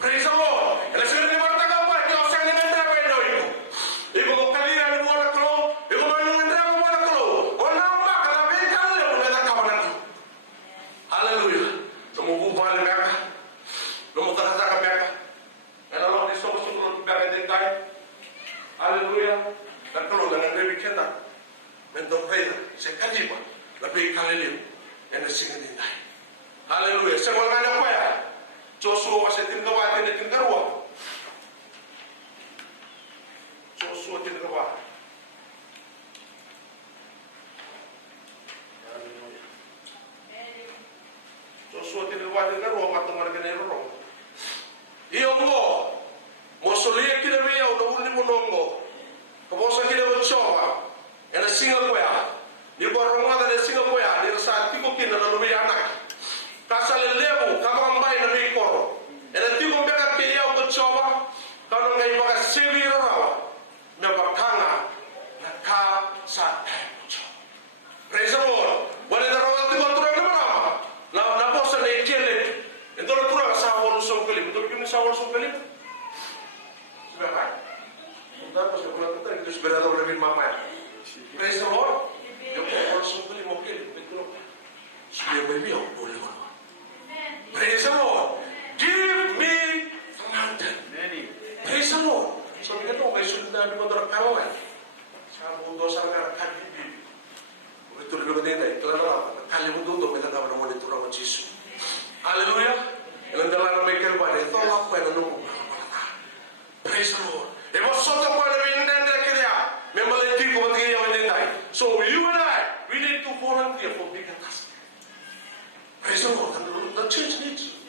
Praise the Lord. And ang sila ni marita ko pa. Ikaw sa ni Mandra pa ino ito. Ikaw mo kalira ni mo na kalo. Ikaw mo ni Mandra mo na kalo. O nang ba ka na may kalalapo na nakawanan ko. Hallelujah. Sumububal na ka. Lumutahasa ka ka. And along this song, hallelujah. Nagkaroon na ng David Kenta. Mendong Reyna. Siya kaliwa. Labing kaliliw. Yan ang singin din tayo. Hallelujah. Sa mga anak ko yan. Joshua kasi tinagawatin na tinagawa. Joshua tinagawa. Hallelujah. Joshua tinagawa tinagawa. Matang marganero ro. Iyong mo. Mosulia kinamiyaw na uli mo nongo. Kaposa kinamutsoka. Yan ang singa ko ya. Ni barongada na singa ko ya. Ni rasa tiko kinanalubi anak. Kasalelebu kakambay na may koro. Yan ang tiko bekat kiyaw ko tsoba. Kanong ngay baka sevira rawa. Na bakanga. Naka sa tayo. Praise the Lord. Wala na rawa tiko turang naman ama. Naposa na ikielip. Ito na turang sa walusong kalim. Ito bigyan sa walusong kalim. Tapos ako lang ito, Diyos berado na rin mamaya. Praise the Lord. Yung kaya sumuli mo kayo, ito lang. Suliya ba yung biyaw? Uli mo naman. Praise the Lord. Give me the mountain. Praise the Lord. Sabi ka ito, may sulit na namin mo doon ang kawawan. Sa mundo sa mga kalibib. Kung ito rin din ito lang naman. Kalibib doon, may nagawa naman ito naman Jesus. Hallelujah. Ilang dala na may kalban. Ito lang ko, ano mo. Praise the Lord. So you and I, we need to volunteer for bigger tasks. Praise the Lord. The church needs you.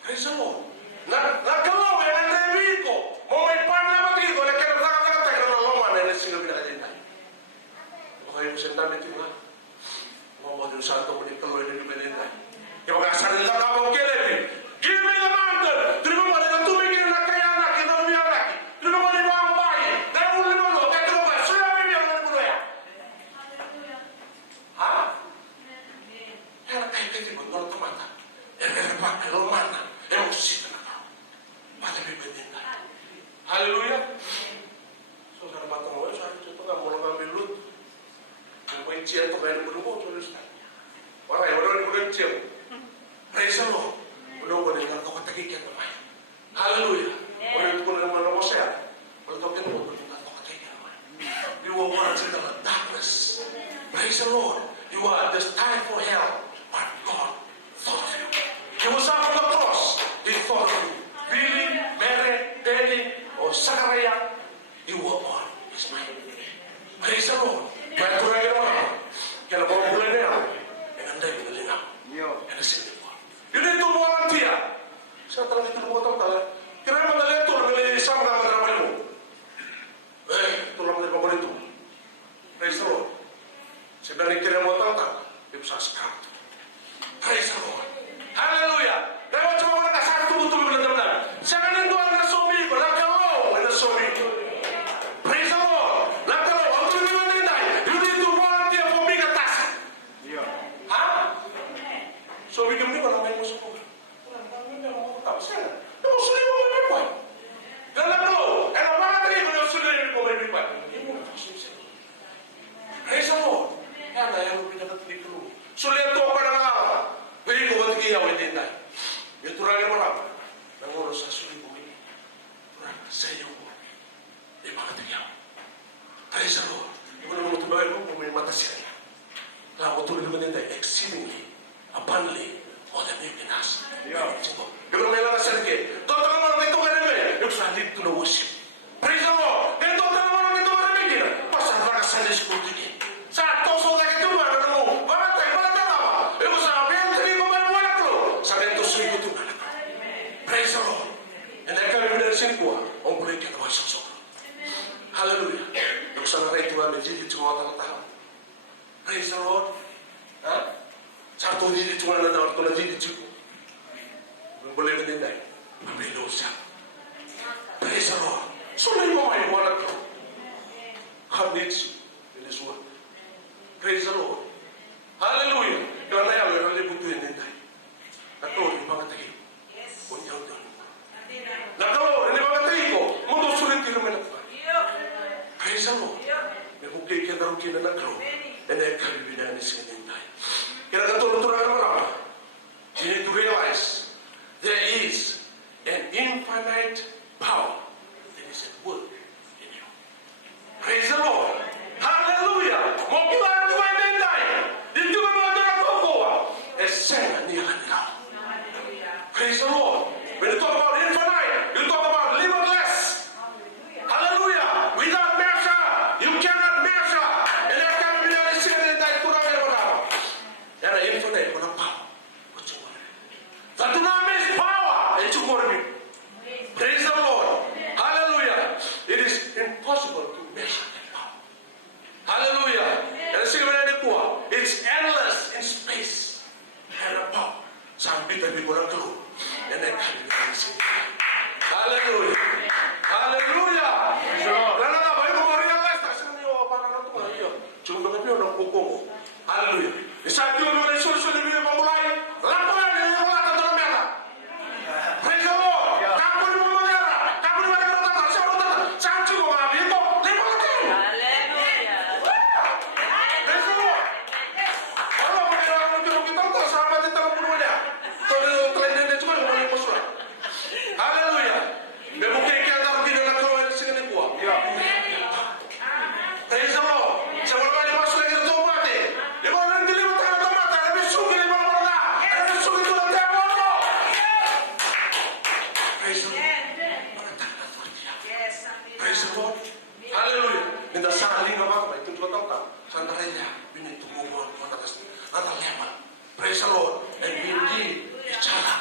Praise the Lord. Nagkawa, yan ang naibihin ko. Mo may parla magiging ko, nagkakatagal na loma na sinabi na din tayo. Okay, mo siya namin ito nga. Mga mga yung santo mo ni Kaloy na lumanin tayo. Yung mga asarin lang ako, Kelly. Give me the mountain. Terima mo na tumigil na kaya na, kinamaya na. Terima mo na ang bahay. Dahil mo naman mo, kaya ito ba? Suya mo yung mga puno yan. Ha? Kaya na kayo kayo, nung tumata. Meron pa, meron mana. Meron susita na tao. Bata may pwedeng tayo. Hallelujah. So, sana bata mo, sabi ito nga, mula kang bilut. Kung may siya ito kayo, mula mo, tulis tayo. Waray, wala rin kecil. Praise the Lord. Belum boleh dengan kau kata kikian mamai. Hallelujah. Orang itu boleh dengan nama saya. Kalau kau kena boleh dengan kau kata kikian mamai. You are once in the darkness. Praise the Lord. You are destined for hell, but God thought of you. He was on the cross. He thought of you. Billy, Mary, Danny, or Zachariah, you were on his mind. Praise the Lord. Kaya kurangin orang. Kaya kau boleh dia. Dengan dia boleh nak. Yang sini. You need to volunteer. Saya telah ditunggu tahu. Kira mana dia tu beli sama nama itu. Tulang dari bawah itu. Praise the Lord. Sebenarnya kira mau tahu tak? Dia bisa sekarang. Praise the Lord. Hallelujah. Lewat cuma orang satu betul benar-benar. Jangan itu anak suami beragam anak suami. Praise the Lord. Nak kalau orang itu menindai, you need to volunteer for big task. Hah? So we can be orang lain masuk. Orang lain mau tahu saya. Dia mau sulit mau berbuat. Dan kalau orang tadi mau sulit mau berbuat. Praise the Lord. Ada yang pindah ke dulu. Sulit tu apa dengan Allah? Beri kau bagi yang menindai. Itu orang orang. Mengurus sesuatu bumi. Orang saya yang di mana dia? Praise the Lord. Ibu nama tu baik pun bumi mata saya. Nah, waktu itu menindai exceedingly, abundantly, more than you can ask. Kalau mereka sedikit, total orang itu berapa? You should need to know worship. Praise the Lord. Dan total orang itu berapa? Pasal mereka Sunday school ini. Satu soal itu baru nemu. Baru apa? Ibu saya biar tadi kau baru buat lo. Sampai itu sulit itu mana? Praise the Lord. Dan mereka benar sini kuah. Orang boleh kita masuk surga. Hallelujah. Ibu sana itu ada jadi cuma tahu. Praise the Lord. Satu jadi cuma ada orang tua jadi cukup. Boleh menindai. Ambil dosa. Praise the Lord. Sulit mau main bola tu. God needs you in this world. Praise the Lord. Hallelujah. Kerana yang orang lebih butuh menindai. Nak tahu di mana tadi? Punya udah. Nak tahu di mana tadi ko? Mudah sulit tidak mendapat. Praise the Lord. Mungkin kita rugi nak tahu. Dan yang kami bina ini menindai. Kira keturun-turunan orang. You need to realize there is an infinite power that is at work in you. Praise the Lord. Hallelujah. Mungkin orang tua menindai. Itu memang ada kokoh. Esena ni ada. Praise the Lord. When you talk about infinite, you talk about limitless. Hallelujah. Without measure, you cannot measure. And that can be the same that kurang yang benar. Yang infinite punya power. That dunamis power. Itu kurang. Praise the Lord. Hallelujah. It is impossible to measure that power. Hallelujah. And the same way kuah. It's endless in space and a power. Sampai tapi kurang keluar. And then can be the same. Hallelujah. Hallelujah. Lalu apa yang kau realize? Tak sini apa nak tu lagi? Cuma tapi orang kokong. Hallelujah. Saat itu orang sulit dia memulai. Lakukan dia mulai tentang mereka. Praise the Lord. Kamu di mana? Kamu di mana? Tentang siapa tentang? Siapa juga mami itu? Lima lagi. Hallelujah. Praise the Lord. Kalau kita tahu sahabat kita punya. Kalau trendnya dia cuma ngomongin musuh. Hallelujah. Mungkin kita tahu tidak nak keluar dari sini kuah. Praise the Lord. Sebelum kali masuk lagi ke tempat ni. Di mana nanti lima tahun tempat ada besok ni mana? Ada besok itu nanti apa? Praise the Lord. Praise the Lord. Hallelujah. Minta saling apa? Itu juga tahu. Santaranya ini tu kubuan atas lemak. Praise the Lord. And we need each other.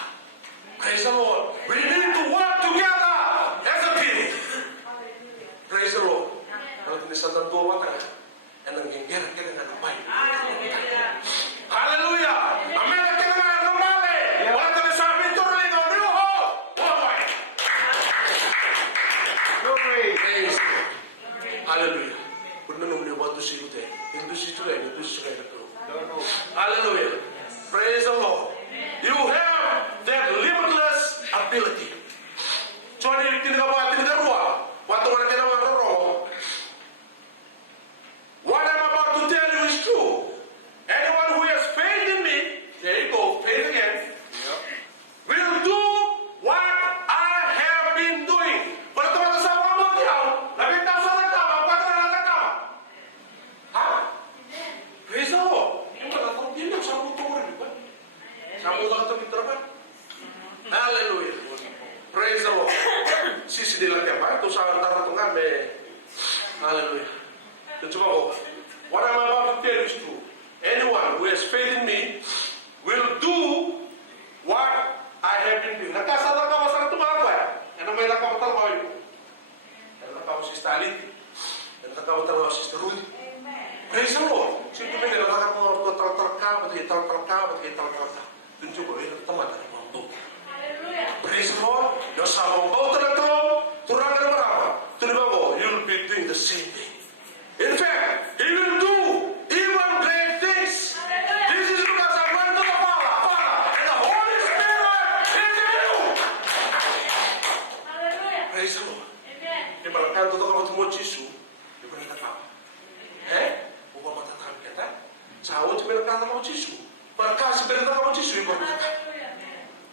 Praise the Lord. We need to work together as a team. Praise the Lord. Kalau kita sadar dua mata, yang menggengger kita dengan baik. Hallelujah. Amin. Kita dengan kembali. Orang tadi sahabat turun di new hall. Worldwide. Praise the Lord. Hallelujah. Benar benar buat dosa itu. Itu sudah itu. Hallelujah. Praise the Lord. You have that limitless ability. Cuma di tidak buat tidak ruang. Waktu mereka nak berroh. Kamu tak ketemu terang. Hallelujah. Praise the Lord. Sisi di lantai apa? Itu saya antara tengah me. Hallelujah. Coba kok. What I'm about to tell you is true. Anyone who has faith in me will do what I have been doing. Nakasala ka masarap tumabay. Ano may nakapatal mo yun? Ano nakapatal si Stalin? Ano nakapatal si Rudy? Praise the Lord. Siyempre may nalakad mo tal-tal-ka, tal-tal-ka. Tunjuk ko, nagtamad na mga bauta. Praise the Lord. Yung sa mga bauta na ito, turang na marama. Tunibang ko, you'll be doing the same thing. In fact, He will do even great things. This is because I went to the Father, and the Holy Spirit is in you. Praise the Lord. Di barangkali itu kalau ketemu Yesus, di mana kita tahu? Bukan mata kami kita. Jauh sebenarnya kamu Yesus. Barangkali sebenarnya kamu Yesus yang berkata.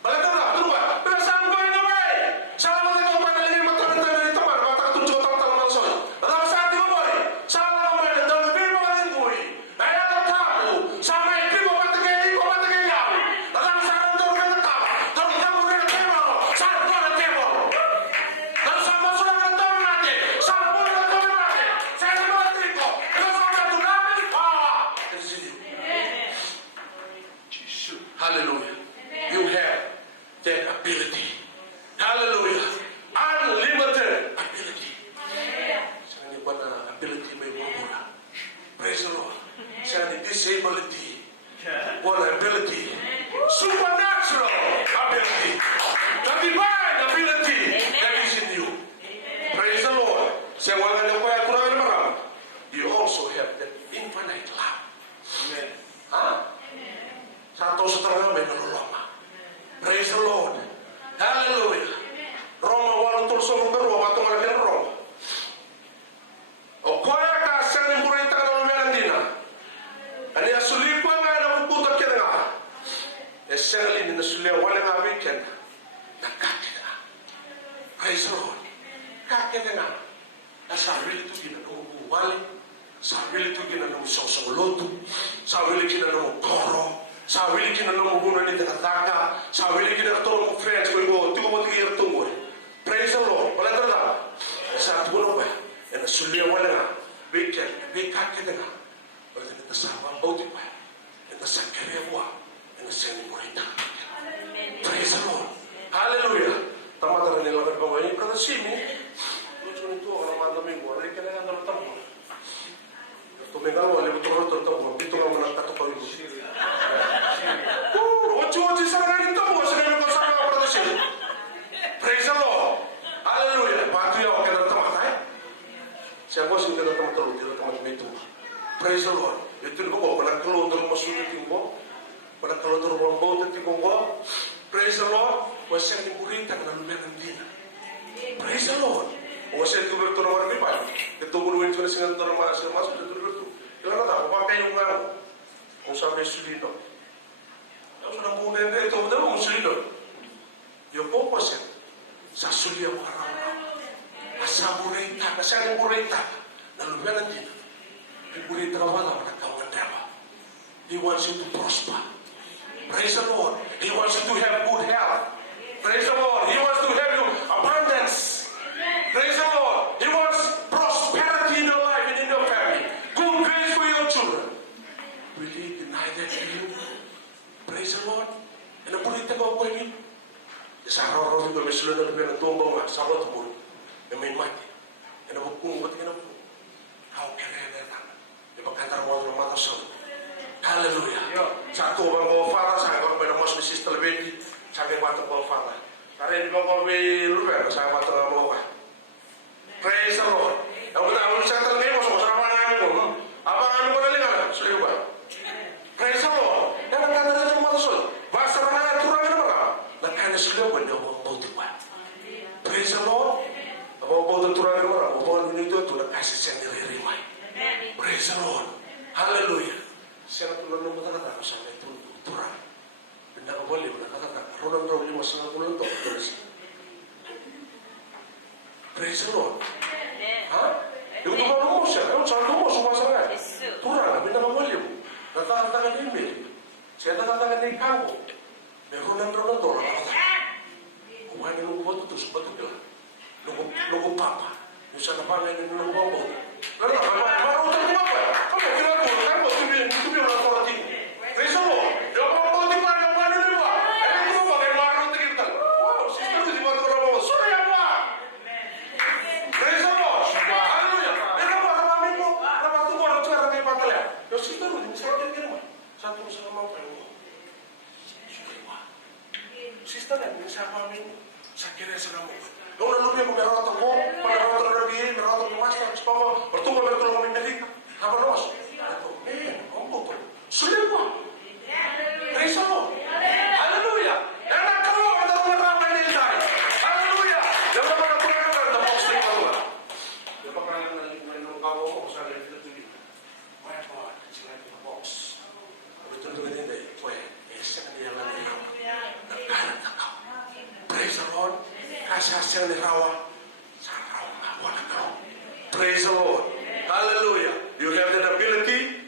Bagaimana? Berubah. Bersama dengan baik. Salah mata kau pada lagi mata kita dari teman. Mata ketujuh tahun langsung. Dalam saat itu boleh. Salah kau pada dalam lebih mengalami gue. Ayah kau tahu. Sama ibu bapak tegak jauh. Dalam saat itu kita tahu. Dalam kamu dengan tembok. Saat itu ada tembok. Dan sama sudah ada tembok nanti. Saat pun ada tembok nanti. Saya semua tembok. Kalau sampai itu nanti. Dari sini. Hallelujah. You have that ability. Hallelujah. Unlimited ability. Saya ni buat ability may murah. Praise the Lord. Saya ni disability. What ability? Supernatural ability. The divine ability that is in you. Praise the Lord. Saya wala na kaya kurang marami. You also have that infinite love. Amen. Satu setengah menurut Roma. Praise the Lord. Hallelujah. Roma walau tulsong kedua waktu mereka Roma. O kaya kasih yang berita dalam melandina. Ani asuli ko nga na puputa kaya nga. Esel ini nasulia wala nga weekend. Nakakita nga. Praise the Lord. Kakita nga. Nasarili ito ginanong sarili ito ginanong sosoloto. Sarili ginanong koro. Sarili ginanong huna ni tinataka. Sarili ginanong friends ko yung tigo mo tigil tunggoy. Praise the Lord. Wala ito lang. Sa tulong ba? E nasulia wala nga. Weekend. Kakita nga. Wala kita sama bauti pa. Kita sa kerewa. Kita sa murita. Praise the Lord. Hallelujah. Tama-tama nila nagbawa yung pranasimi. Luto nito, orang mandaming wala yung kailangan na matamo. Tumingal wala yung turot ng tamo. Dito nga muna katukaw yung siri. Ocho-ocho sa mga nito mo. Sa ngayon ko sa mga pranasimi. Praise the Lord. Hallelujah. Patuya ako kaya tamatay. Siya ko sila na tamatulog. Dito tamatay ito. Praise the Lord. Ito na ko, panagkalong doon masulitin mo. Panagkalong doon mga bautin ko. Praise the Lord. Wasa yung burita na nalulang din. Praise the Lord. Wasa yung tuberto na marami pa. Ito guluhin ko na sinang ito na masuk. Ito tuberto. Ilan na tayo, papakai yung nga. Kung sabi yung sulino. Yung sunang buhay na ito, wala mong sulino. Yung po po siya. Sa suliya mo araw-araw. Asa burita. Kasi ang burita. Nalulang din. Yung burita na wala, nagkawandama. He wants you to prosper. Praise the Lord. He wants you to have good health. Praise the Lord. He wants to have you abundance. Praise the Lord. He wants prosperity in your life and in your family. Good grace for your children. Will He deny that to you? Praise the Lord. And ang pulita ko po yun. Sa araw-araw ko may sila na lumiyan ng tumbang nga. Sa araw tumulong. Na may mati. And ang magpungot ka na po. How can I have that? Ipagkantar mo ang mga kasal. Hallelujah. Satu bang bawa fara saya bang pada mas Mrs. Telebedi sampai batuk bawa fara. Karena di bawah lupa saya batuk bawa. Praise the Lord. Yang benar aku saya telebedi mas mas apa nami pun. Apa nami pun ada kan? Sudah buat. Praise the Lord. Dan kata kata maksud bahasa mana turun apa kah? Dan kata sudah buat dia bawa buat. Praise the Lord. Bawa turun apa? Bawa ini itu tu nak kasih sendiri rimai. Praise the Lord. Hallelujah. Siya tulad ng matakata ko sa may turang. Benda ka boleh, benda kata ronan daw lima setengah bulan to. Praise the Lord. Ha? Yung tumalong mo siya, yung salo mo, sumasangay. Turang, benda ka boleh. Natakatakan ni Mil. Siya natakatakan ni Kango. Meron to na kumain ng lungkot ito sa bato yun. Lungkot papa. Yung sa napangay ng lungkot mo. Pero marunong tayo kumapay. Kamu, kinagawa, kamu, tumiyo na korating. Praise the Lord. Yung mga pati pa, yung mga nyo ba? Ay, ito ba, kaya marunong tayo kita. Wow, sister, di ba ito na mo? Sorry, apa? Praise the Lord. Hallelujah. Pero ba, kamamin mo, napatubo na ito, kayo patala. Yung sister, hindi sa akin ginawa. Sa ito sa kamang kayo. Sister, hindi sa kamamin mo. Sa kira sa namo. Yung nanubya ko, meron ako, meron ako nabihin, meron ako master, spama, bertunggal meron ako minalik. Apa nos? Ito, ang puto. Sulit mo. Praise the Lord. Hallelujah. Yan ang karoon, ang darong naramay na yung tayo. Hallelujah. Yan ang mga pagkakas na box na yung mga. Yan ang pagkakas na yung kawo mo, sa rin ito tuloy. My God, sila yung box. Ito tuloy din dahil, siya kanila lang ikaw. Nagkalat na ka. Praise the Lord. Kasasya ni Rawa. Sa Rawa nga, wala ka. Praise the Lord. Hallelujah. You have that ability.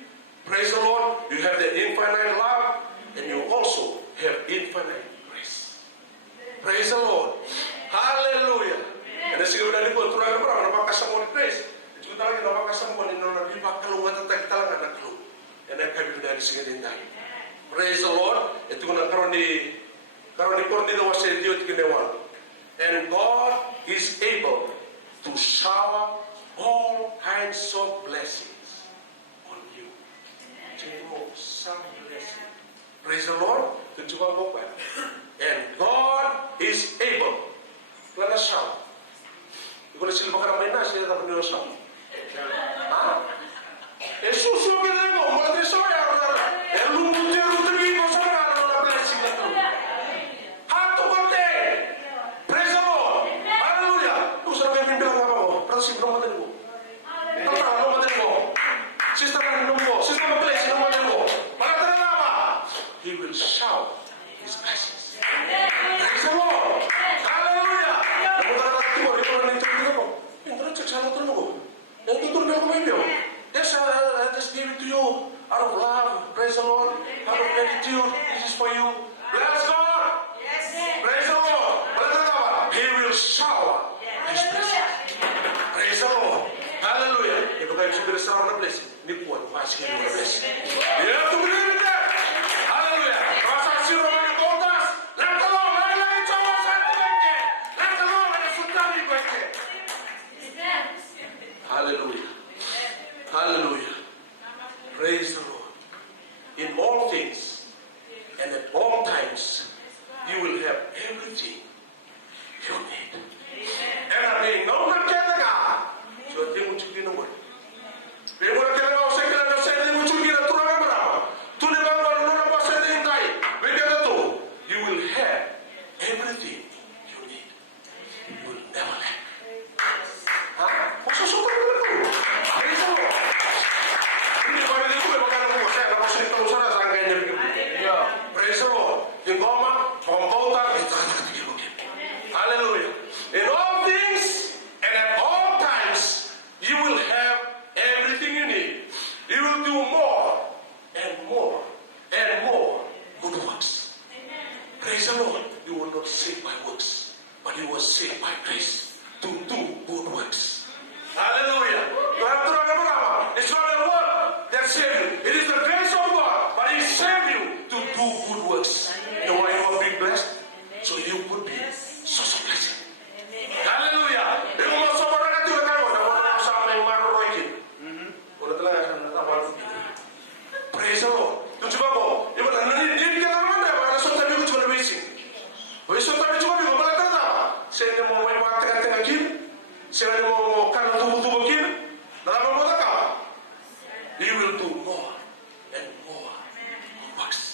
Praise the Lord. You have the infinite love. And you also have infinite grace. Praise the Lord. Hallelujah. And as you know, turang berapa napakasamo ni grace. Itu talaga napakasamo ni nung nagpapakaluan at tagtalangan na clue. Yan ang kami na nagisingin din tayo. Praise the Lord. Ito kung nagkaroon ni Cornelio was a Diyo tikinewan. And God is able to shower all kinds of blessings on you. Some blessing. Praise the Lord. Tunjukan mo pa. And God is able. Wala na shower. Hindi ko na sila makaramay na. Sila na panilo shower. Ha? Susugin lang mo. Mga triso ay araw-araw. Lumutero tabi mo sa araw na blessing na ito. Hato konti. Praise the Lord. Hallelujah. Kung saan kayo bilang nga ba ko? Pransip ng madali mo. Tata, ng madali mo. Sister, ng mo. Sister, mag-bless ng madali mo. Magkatala na ba? He will shout His blessings. Praise the Lord. Hallelujah. Namunta na natin mo. Ito na nito ko. Hindi na check sa natin mo. Nagtutuloy ako kayo. Yes, I just gave it to you out of love. Praise the Lord. Out of gratitude. This is for you. Bless God. Praise the Lord. He will shower His blessings. Praise the Lord. Hallelujah. Ito kayo sabi na shower na blessing. Hindi po ano. Masih na blessing. You have to believe in that. Hallelujah. Masasiro mga kontas. Nagtalong. Nagtalong. Nagtalong. Nagtalong. Nagtalong. Hallelujah. Hallelujah. Praise the Lord. In all things and at all times, you will have everything you need. And I mean, no one can take it. So I think what you know what? Pero wala ka na sa kanya na sa hindi mo chugina turang ba? Tuloy ba mo na ba sa hindi tayo? Bigyan to. You will have everything you need. You will never lack. Ha? Masusunod ka na ito. Praise the Lord. Hindi ba rin ito? Magkano mo siya? Kapag sa ito sa nasa ang ganyan. Praise the Lord. Yung goma, pambauta, ito na natin yung hallelujah. In all things and at all times, you will have everything you need. You will do more and more and more good works. Praise the Lord. You will not save by works, but you will save by grace to do good works. Hallelujah. You have to remember, it's not the word that saved you. It is the grace of God, but He saved you to do good works. You know why you are being blessed? So you could be source of blessing. Hallelujah. Yung mga sobrang natin na kayo, naman na sa mga yung maroroikin. Kung na talaga sa natabal. Praise the Lord. Yung siya ko, yung mga nanininig ka naman na, mga nasong tabi ko siya na basing. O yung tabi ko siya, mga tata. Siya na mo may mga taga-tagakin. Siya na mo kanang tubog-tubogin. Nalaman mo na ka. He will do more and more works.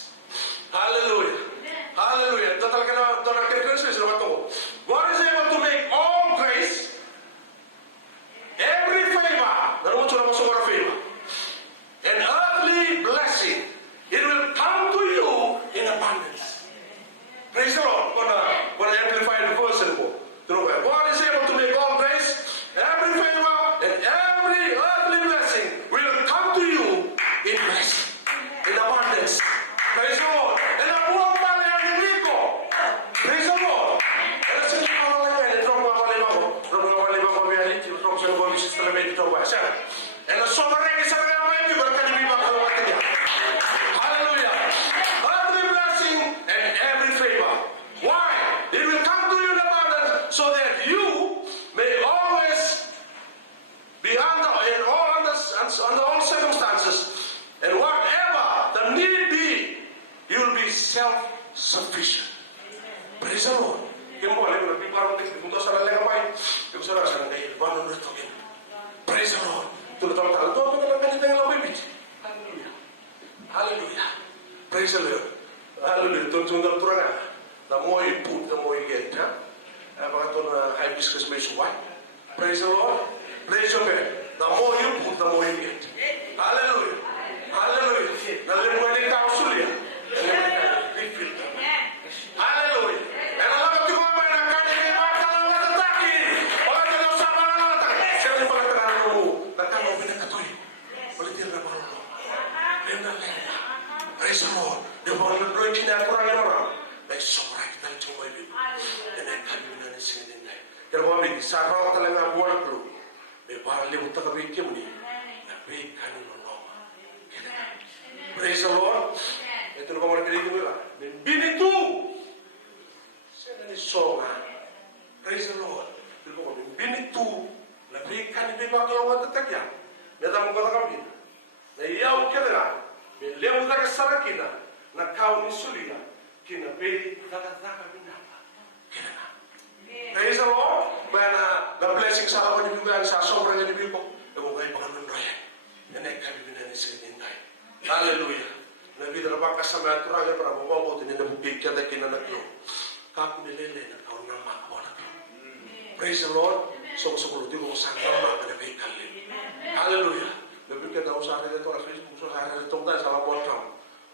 self-sufficient. Praise the Lord. Yung mo, alam mo, nagpiparang text, kung doon sa lalang kamay, yung sa rasa, ngay, paano nito again? Praise the Lord. Tulad-tulad, ito ang mga ganit ng lamay, bitch. Hallelujah. Hallelujah. Praise the Lord. Hallelujah. Tulad-tulad na, na mo iput, na mo i-get, ha? Mga ito na hibiscus may suway. Praise the Lord. Praise the Lord. Na mo iput, na mo i-get. Hallelujah. Hallelujah. Nalimuan ni Kao Sulia. Refill them. Hallelujah. And alam mo, di ko naman na kanya ni Marta lang natataki. Wala ka lang sama na natataki. Siya rin pala tanong mo. Natanaw pinagkatoy. Balitin na ba mo? Lenda. Praise the Lord. Di ba ang nagloy kinakurang yan orang? May sobra kita yung chumay bib. And then kami na nisinin na. Kaya mo, amig, sa araw ka talaga buwan ang clue. May parang limot na kabig kim ni. Nabig ka nung noma. Praise the Lord. Ito na ba mga pinigil nila? Binitu! Siya na ni Songa. Praise the Lord. Ito ba kami? Binitu. Labig ka ni Bibang Kalawang Tatagyan. Nadamang ka na kami. Naiyaw ka nila. May lew na kasarakin na. Nakaw ni Sulia. Kinabili. Nakataka binapa. Kina na. Praise the Lord. When the blessing sa ako ni Bibang sa sobrang ni Bibang. Ewan kayo pangalan raya. Yan ay kami binanisin tayo. Hallelujah. Nabi na baka sa mga turangya para mawawaw din na bubigyan na kinanaglo. Kako nilele na kaon ng makawa na kaon. Praise the Lord. So di ko sa mga na kay kalim. Hallelujah. Nabi ka daw sa akin ito na Facebook. So sa akin itong tayo sa mga trump.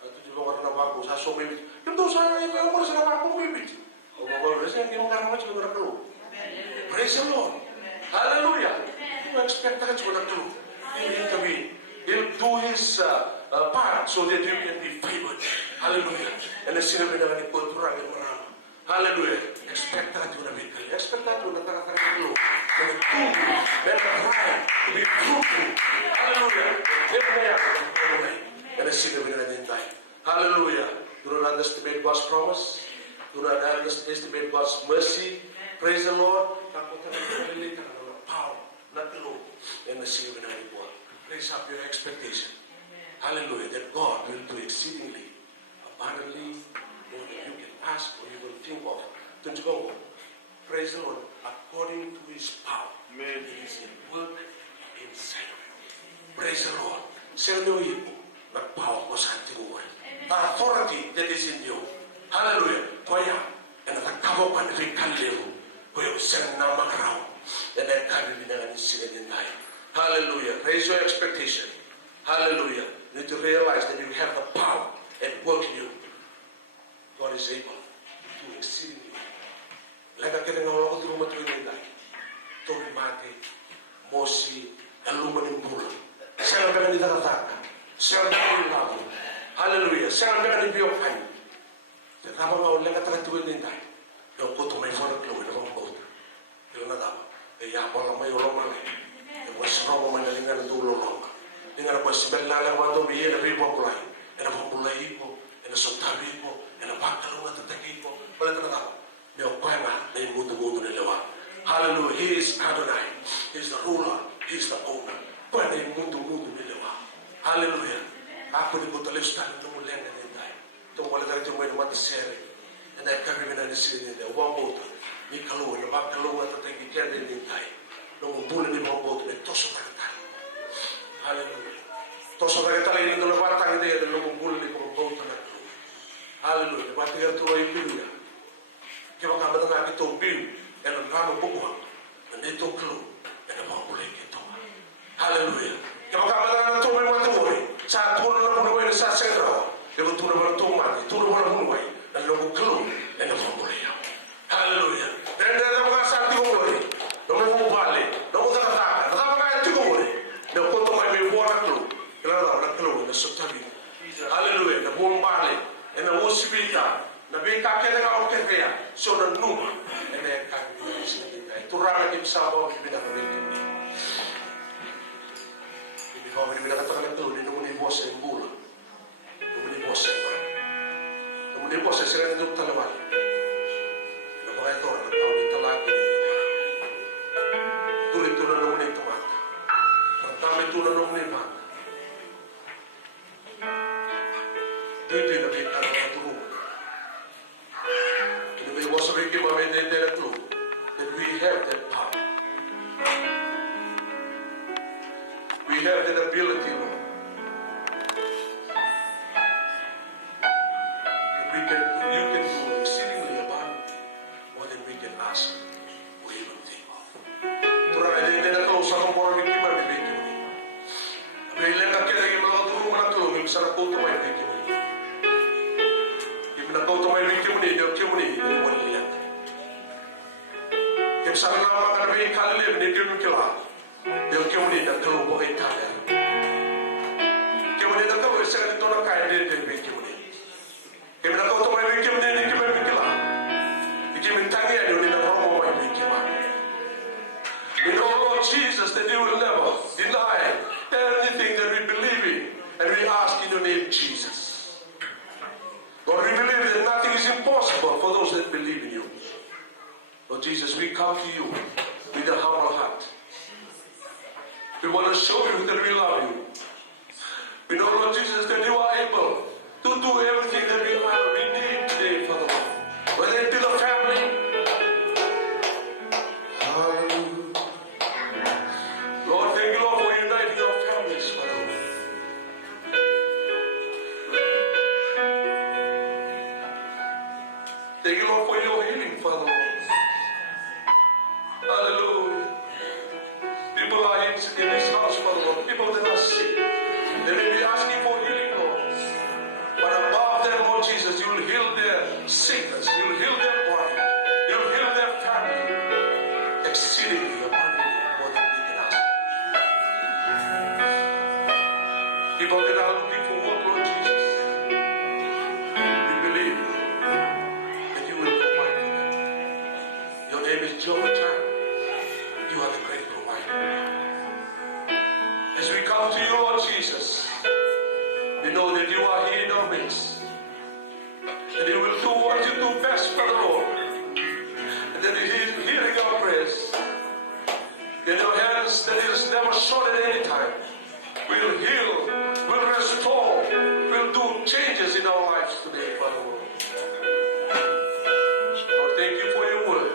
At di ba ka na bako sa sumibit. Yung daw sa akin ito ko sa bako mibit. O mga wala siya yung karama siya na kaon. Praise the Lord. Hallelujah. Yung expect ka siya na kaon. Hindi kami. He'll do his part so that you can be favored. Hallelujah. And the sinabi naman ni Kultura ng marami. Hallelujah. Expect that you na bigay. Expect that you na nakakarinig. Na nagtuloy. Na nag-try to be fruitful. Hallelujah. Never na yan. And the sinabi naman tayo. Hallelujah. Do not underestimate God's promise. Do not underestimate God's mercy. Praise the Lord. Tapos na nalilita ka ng power. Natulog. And the sinabi naman ni God. Raise up your expectation. Hallelujah. That God will do exceedingly, abundantly, more than you can ask or you will think of. Don't you go? Praise the Lord. According to His power. Amen. It is at work inside of you. Praise the Lord. Sa inyo po, nagpower ko sa ating buhay. The authority that is in you. Hallelujah. Kaya, na nagkawa ka na rin kaliw. Kaya usang na makaraw. Na nagkaroon na nga sinagin tayo. Hallelujah. Raise your expectation. Hallelujah. You need to realize that you have the power at work in you. God is able to do exceedingly. Laga ka na nga wala ko tulong matuloy na tayo. Tori mati, mosi, aluman ng bulan. Siya ang ni nakataka. Siya ang ni labo. Hallelujah. Siya ang ni biyokan. Tama nga wala ka tagatuloy na tayo. Yung ko tumay for the glory ng mga boat. Yung natawa. Kaya pa lang may ulang malay. Pues robo manalingan dulo long. Dengan pues belala wando biye na bibo kulay. Ena populay ko, ena sotabi ko, ena bakalo na tataki ko. Wala ta na. Neo kwema na imuto-muto ni lewa. Hallelujah. He is Adonai. He is the ruler. He is the owner. Kwema imuto-muto ni lewa. Hallelujah. Ako ni butalista ni tumulenga ni tayo. Tungwala tayo tumay na matasere. And I kami na nisili ni lewa. Wamoto. Ni kaluwa na bakalo na tataki kaya ni tayo. Nung bulan ni mga boto, toso tagatal. Hallelujah. Toso tagatal ini nung nabatang ito yan, nung bulan ni mga boto na ito. Hallelujah. Ba't yung tuwa yung piluya? Kaya makamata nga ito, bill, yan ang ramo bukuhan, nandito clue, yan ang mga bulay ito. Hallelujah. Kaya makamata nga ito, may mga tuwari, sa tulo na punuway na sa sentraw, yung tulo na tumati, tulo na punuway, na loko clue, yan ang mga bulay. Hallelujah. Dan na mga sa tuloy, nung bali, nung nakataka, nakapagaya tiguri, na kung may may buwan na clue, kailangan na clue, na sutabi. Hallelujah, na buong bali, na usibita, na bita kaya nga ako kaya, so na numa, na kami sinagita. Turang ang ibsabaw, ibinakabit kami. Ibinakatakan ng clue, nung unibos ay bula, nung unibos ay ba. Nung unibos ay sila nito talaman. Napakaya ito, nagtawag ito lagi. Tuloy-tuloy na nung unay tumata. Pagdami-tuloy na nung unay mata. Dito na bita na mga tulungan. know in their clue that we have that power. We have that ability, Lord. You can do exceedingly abundantly more than we can ask or even think of. Turang ay din na kausap ang mga biktima ni Biktima ni. Abilang na kinagin mga tulungan ng tulong, yung sarap po ito may Biktima ni. Yung nakauto may Biktima ni, yung Biktima ni, yung wala nilang. Yung sarap na mga kanabing kalilim, ni Biktima kila. Yung Biktima ni, nagtulong po kay Talia. Biktima ni, nagtulong isa ka nito na kaya din yung Biktima ni. Kaya nakauto may Biktima ni, Biktima ni kila. Biktima ni Talia, yung ninarong may Biktima. We know, Lord Jesus, that you will never deny anything that we believe in. And we ask in your name, Jesus. Lord, we believe that nothing is impossible for those that believe in you. Lord Jesus, we come to you with a humble heart. We want to show you that we love you. We know, Lord Jesus, that you are able to do everything that we need today, Father Lord. Whether it be the family, Lord, thank you, Lord, for uniting our families, Father Lord. Thank you, Lord, for your healing, Father Lord. Hallelujah. People are in this house, Father Lord. People that are sick. They may be asking for healing, Lord. But above them, Lord Jesus, you will heal their sickness. You will heal their body. You will heal their family. Exceedingly abundantly more than we can ask. People that are looking for work, Lord Jesus, we believe that you will provide for them. Your name is Jehovah Jireh. You are the great provider. As we come to you, Lord Jesus, we know that you are here in our midst. And you will do what you do best for the Lord. And that He is hearing our prayers. In your hands that is never short at any time. We'll heal, we'll restore, we'll do changes in our lives today, Father Lord. Lord, thank you for your word.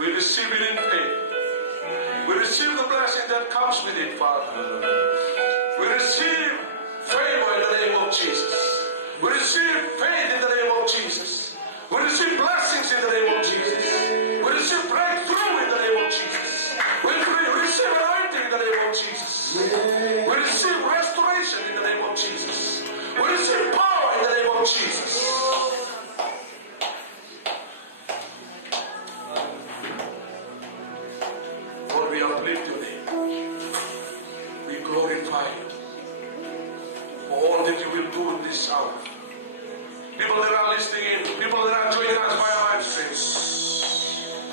We receive it in faith. We receive the blessing that comes with it, Father. We receive favor in the name of Jesus. We receive faith in the name of Jesus. We receive blessings in the name of Jesus. We receive breakthrough in the name of Jesus. We receive anointing in the name of Jesus. We receive restoration in the name of Jesus. We receive power in the name of Jesus. Lord, we uplift your name. We glorify you for all that you will do in this hour. People that are listening in, people that are joining us via live stream.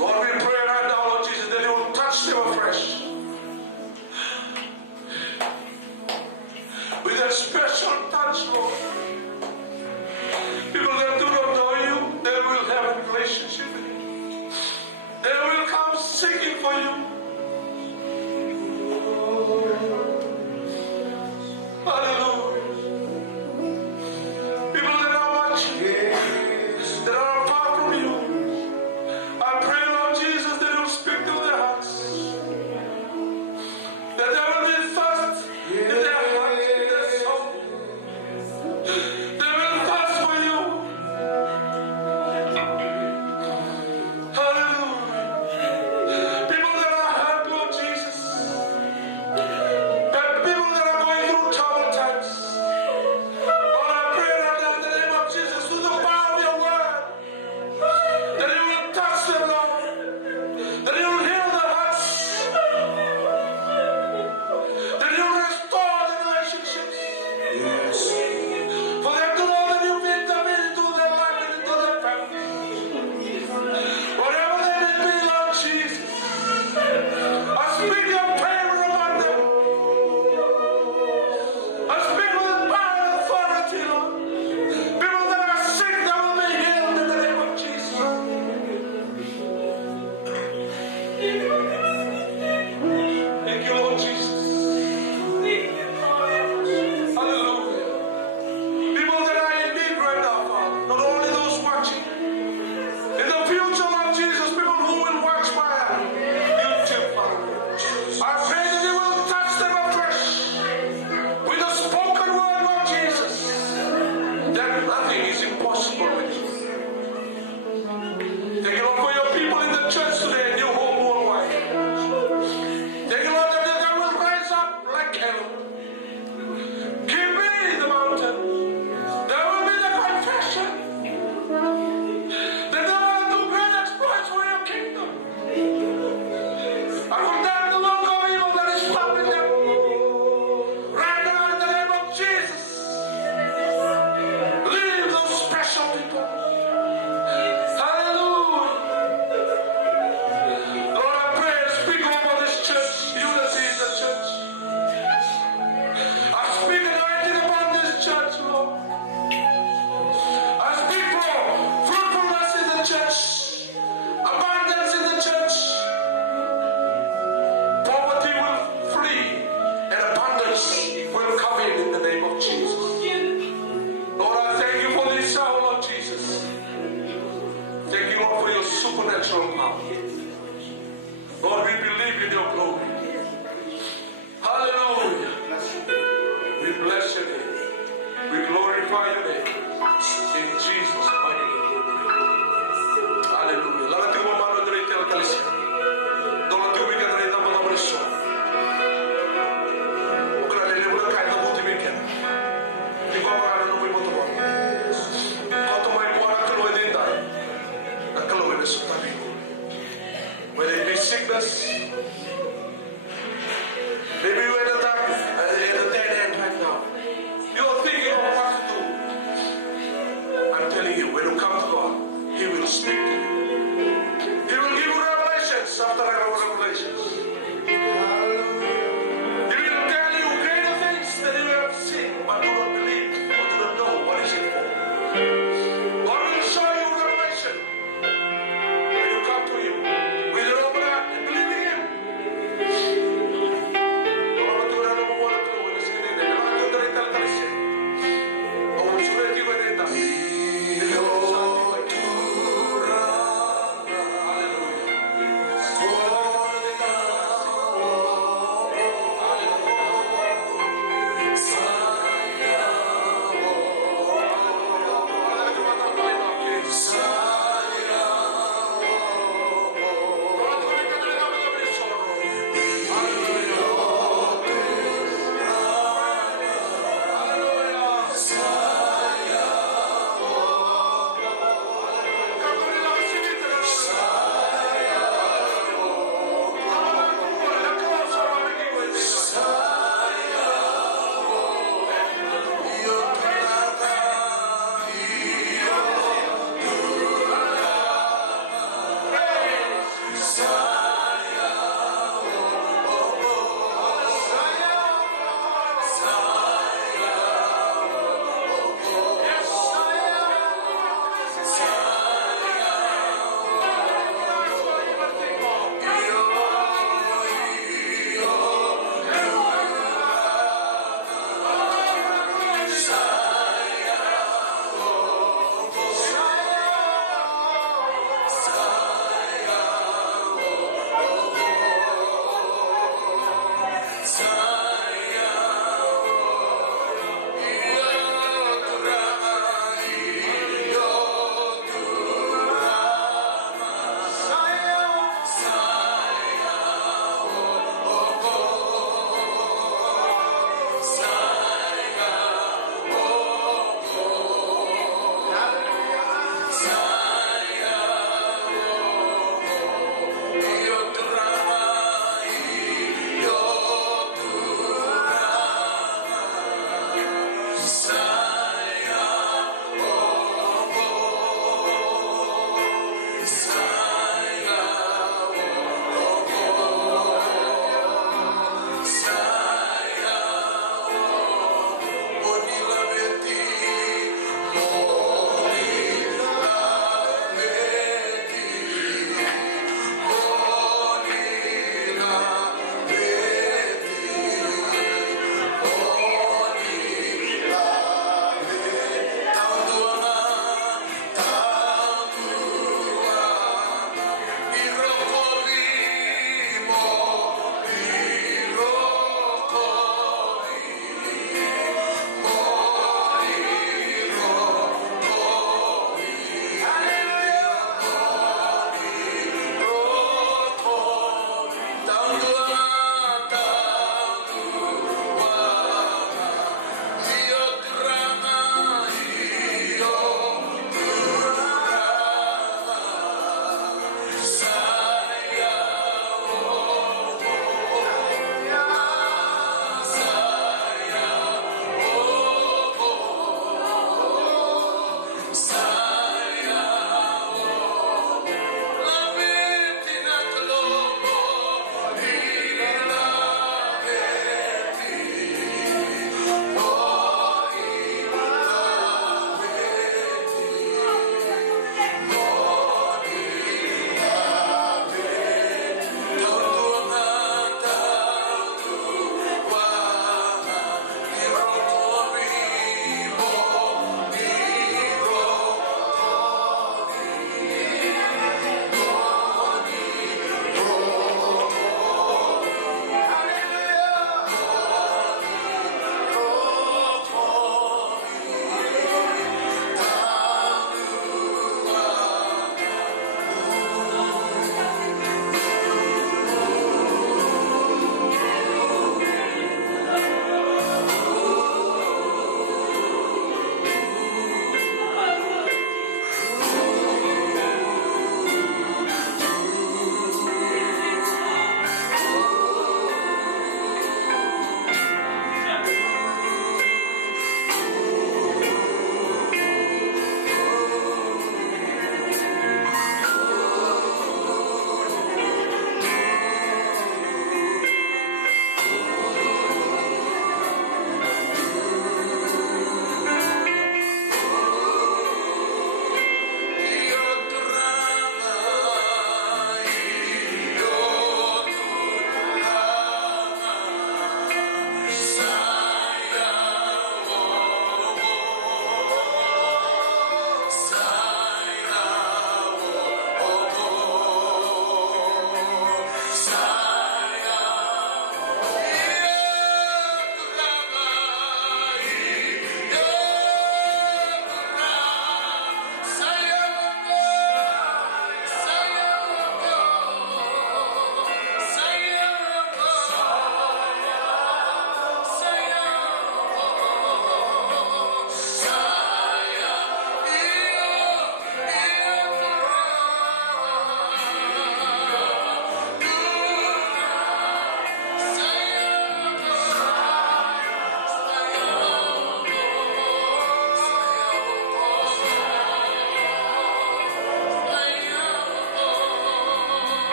Lord, we pray right now, Lord Jesus, that you will touch them afresh. With that special touch, Lord. People that do not know you, they will have a relationship with you. They will come seeking for you. Hallelujah. People that are watching, that are now. Lord, we believe in your glory. Hallelujah. We bless your name. We glorify your name. In Jesus' mighty name we pray. Hallelujah. Lahat yung mamalo na rin kalisia. Doon natin umikat rin ang mga marisyon. Huwag na nilimulan kahit nabuti weekend. Hindi ko ang mga nanumay mo tumang. Kung tumay mo ang kaluhay din tayo. Nagkaluhay na sa tabi ko. Whether it be sickness, maybe you're in a dead end right now. You're thinking of what to do. I'm telling you, when you come to God, He will speak to you. He will give you revelations after revelations. He will tell you greater things that you have seen, but do not believe or do not know what is it for. God will show you revelation when you come to Him. Will you open up and believe in Him?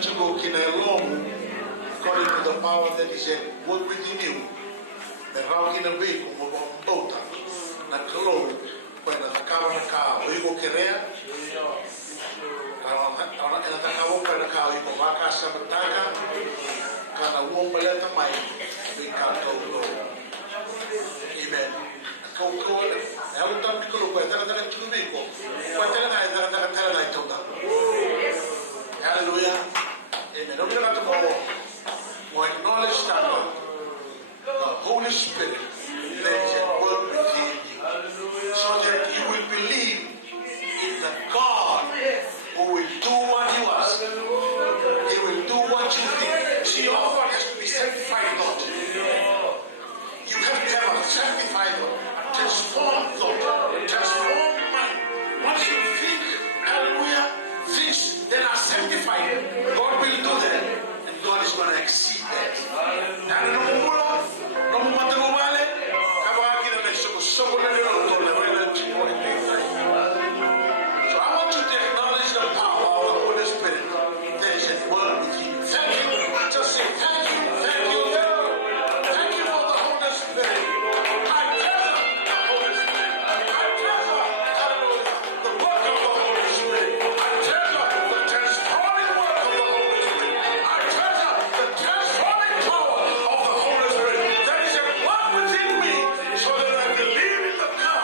to go along according to the power that is at work within you. The rock in a week, Mobota, Naklo, when the Kawanaka, we go Kerea, and the Kawaka, you go Maka Sabataka, Kana Wombaleta Mai, we can't go. Amen. Coco, Elton Piccolo, better than a Tubico, better than I told them. Hallelujah. Amen. Don't get to go. We acknowledge that the Holy Spirit lives and works within you, so that you will believe in the God who will do what you ask. He will do what you think. See, your heart has to be sanctified, Lord. You have to have a sanctified Lord. Transform thought, transform mind. Once you think, hallelujah, this, then are sanctified. God will do that, and God is going to exceed that. So I want you to acknowledge the power of the Holy Spirit that is at work with you. Thank you. Just say thank you. Thank you. Thank you for the Holy Spirit. I treasure the Holy Spirit. I treasure, hallelujah, the work of the Holy Spirit. I treasure the transforming work of the Holy Spirit. I treasure the transforming power of the Holy Spirit that is at work within me, so that I believe in the God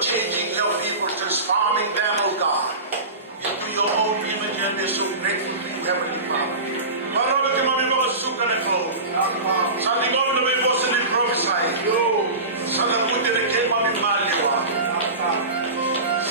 change